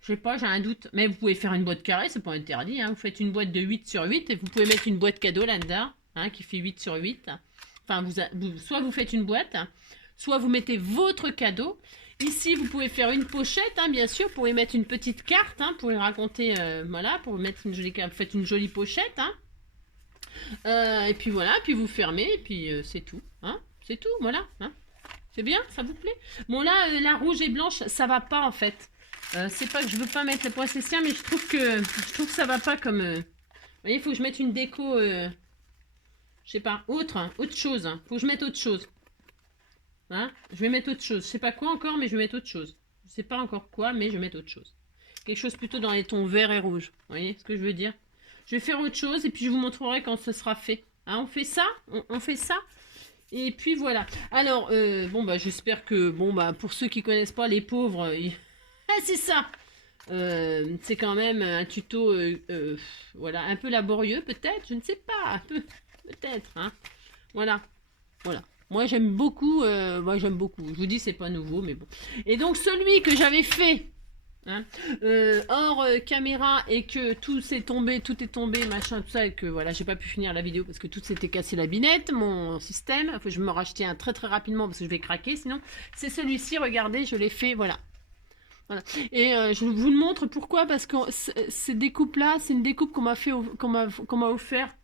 Je sais pas, j'ai un doute. Mais vous pouvez faire une boîte carrée, c'est pas interdit. Hein. Vous faites une boîte de 8 sur 8 et vous pouvez mettre une boîte cadeau là-dedans hein, qui fait 8 sur 8. Enfin, soit vous faites une boîte, soit vous mettez votre cadeau. Ici, vous pouvez faire une pochette, hein, bien sûr. Vous pouvez mettre une petite carte hein, pour y raconter. Voilà, pour mettre une jolie carte. Vous faites une jolie pochette. Hein. Et puis voilà, puis vous fermez, et puis c'est tout. Hein. C'est tout, voilà. Hein. C'est bien, ça vous plaît? Bon, là, la rouge et blanche, ça va pas en fait. C'est pas que je veux pas mettre le poinsettia, mais je trouve que ça va pas comme. Vous voyez, il faut que je mette une déco. Je sais pas, autre chose. Hein. Faut que je mette autre chose. Hein je vais mettre autre chose. Je sais pas quoi encore, mais je vais mettre autre chose. Je sais pas encore quoi, mais je vais mettre autre chose. Quelque chose plutôt dans les tons vert et rouge. Vous voyez ce que je veux dire? Je vais faire autre chose et puis je vous montrerai quand ce sera fait. Hein, on fait ça on fait ça et puis voilà. Alors, bon, bah, j'espère que, bon, bah, pour ceux qui connaissent pas, les pauvres, ah, c'est ça. C'est quand même un tuto, voilà, un peu laborieux, peut-être, je ne sais pas, peut-être, hein. Voilà, voilà. Moi j'aime beaucoup, je vous dis c'est pas nouveau mais bon. Et donc celui que j'avais fait hein, hors caméra et que tout est tombé, machin, tout ça, et que voilà, j'ai pas pu finir la vidéo parce que tout s'était cassé la binette, mon système. Faut que je me racheter un très très rapidement parce que je vais craquer sinon. C'est celui-ci, regardez, je l'ai fait, voilà. Voilà. Et je vous le montre pourquoi, parce que ces découpes-là, c'est une découpe qu'on m'a fait, qu'on m'a offert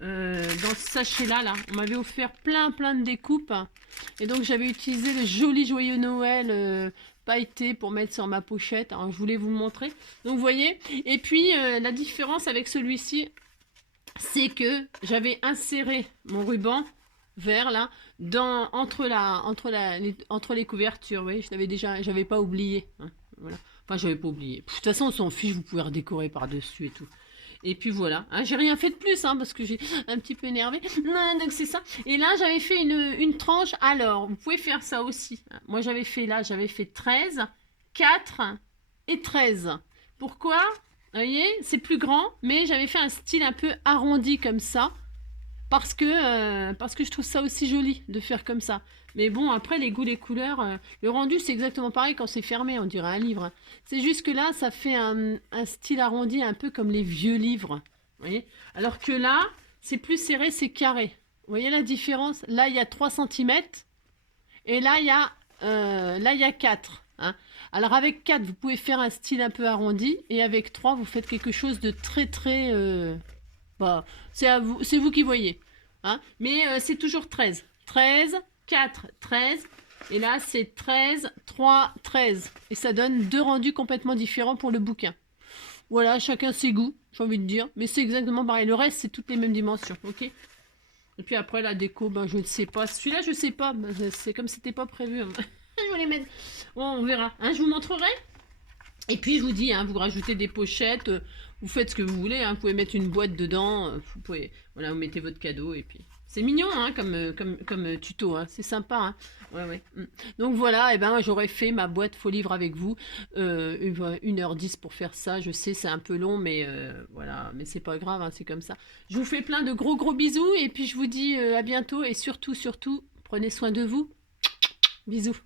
dans ce sachet-là. Là. On m'avait offert plein de découpes. Et donc j'avais utilisé le joli joyeux Noël pailleté pour mettre sur ma pochette. Alors je voulais vous le montrer. Donc vous voyez. Et puis la différence avec celui-ci, c'est que j'avais inséré mon ruban vert là entre les couvertures. Vous voyez, j'avais pas oublié. Hein, voilà. Enfin, j'avais pas oublié. De toute façon, on s'en fiche, vous pouvez redécorer par-dessus et tout. Et puis voilà, hein, j'ai rien fait de plus, hein, parce que j'ai un petit peu énervé. Donc c'est ça. Et là, j'avais fait une tranche. Alors, vous pouvez faire ça aussi. Moi, j'avais fait 13, 4 et 13. Pourquoi? Vous voyez, c'est plus grand, mais j'avais fait un style un peu arrondi comme ça. Parce que je trouve ça aussi joli de faire comme ça. Mais bon, après, les goûts, les couleurs, le rendu, c'est exactement pareil quand c'est fermé, on dirait un livre. C'est juste que là, ça fait un style arrondi, un peu comme les vieux livres. Vous voyez? Alors que là, c'est plus serré, c'est carré. Vous voyez la différence? Là, il y a 3 centimètres et là, il y a 4. Hein. Alors, avec 4, vous pouvez faire un style un peu arrondi. Et avec 3, vous faites quelque chose de très, très... Bah, c'est vous qui voyez. Hein. Mais c'est toujours 13. 13, 4, 13. Et là, c'est 13, 3, 13. Et ça donne deux rendus complètement différents pour le bouquin. Voilà, chacun ses goûts, j'ai envie de dire. Mais c'est exactement pareil. Le reste, c'est toutes les mêmes dimensions. Ok. Et puis après, la déco, ben, je ne sais pas. Celui-là, je ne sais pas. Ben, c'est comme c'était pas prévu. Je vais les mettre. Bon, on verra. Hein, je vous montrerai. Et puis je vous dis, hein, vous rajoutez des pochettes, vous faites ce que vous voulez, hein, vous pouvez mettre une boîte dedans, vous pouvez, voilà, vous mettez votre cadeau et puis c'est mignon hein, comme tuto, hein, c'est sympa. Hein. Ouais, ouais. Donc voilà, et ben j'aurais fait ma boîte faux livre avec vous, 1h10 pour faire ça. Je sais, c'est un peu long, mais voilà, mais c'est pas grave, hein, c'est comme ça. Je vous fais plein de gros bisous et puis je vous dis à bientôt et surtout, prenez soin de vous. Bisous.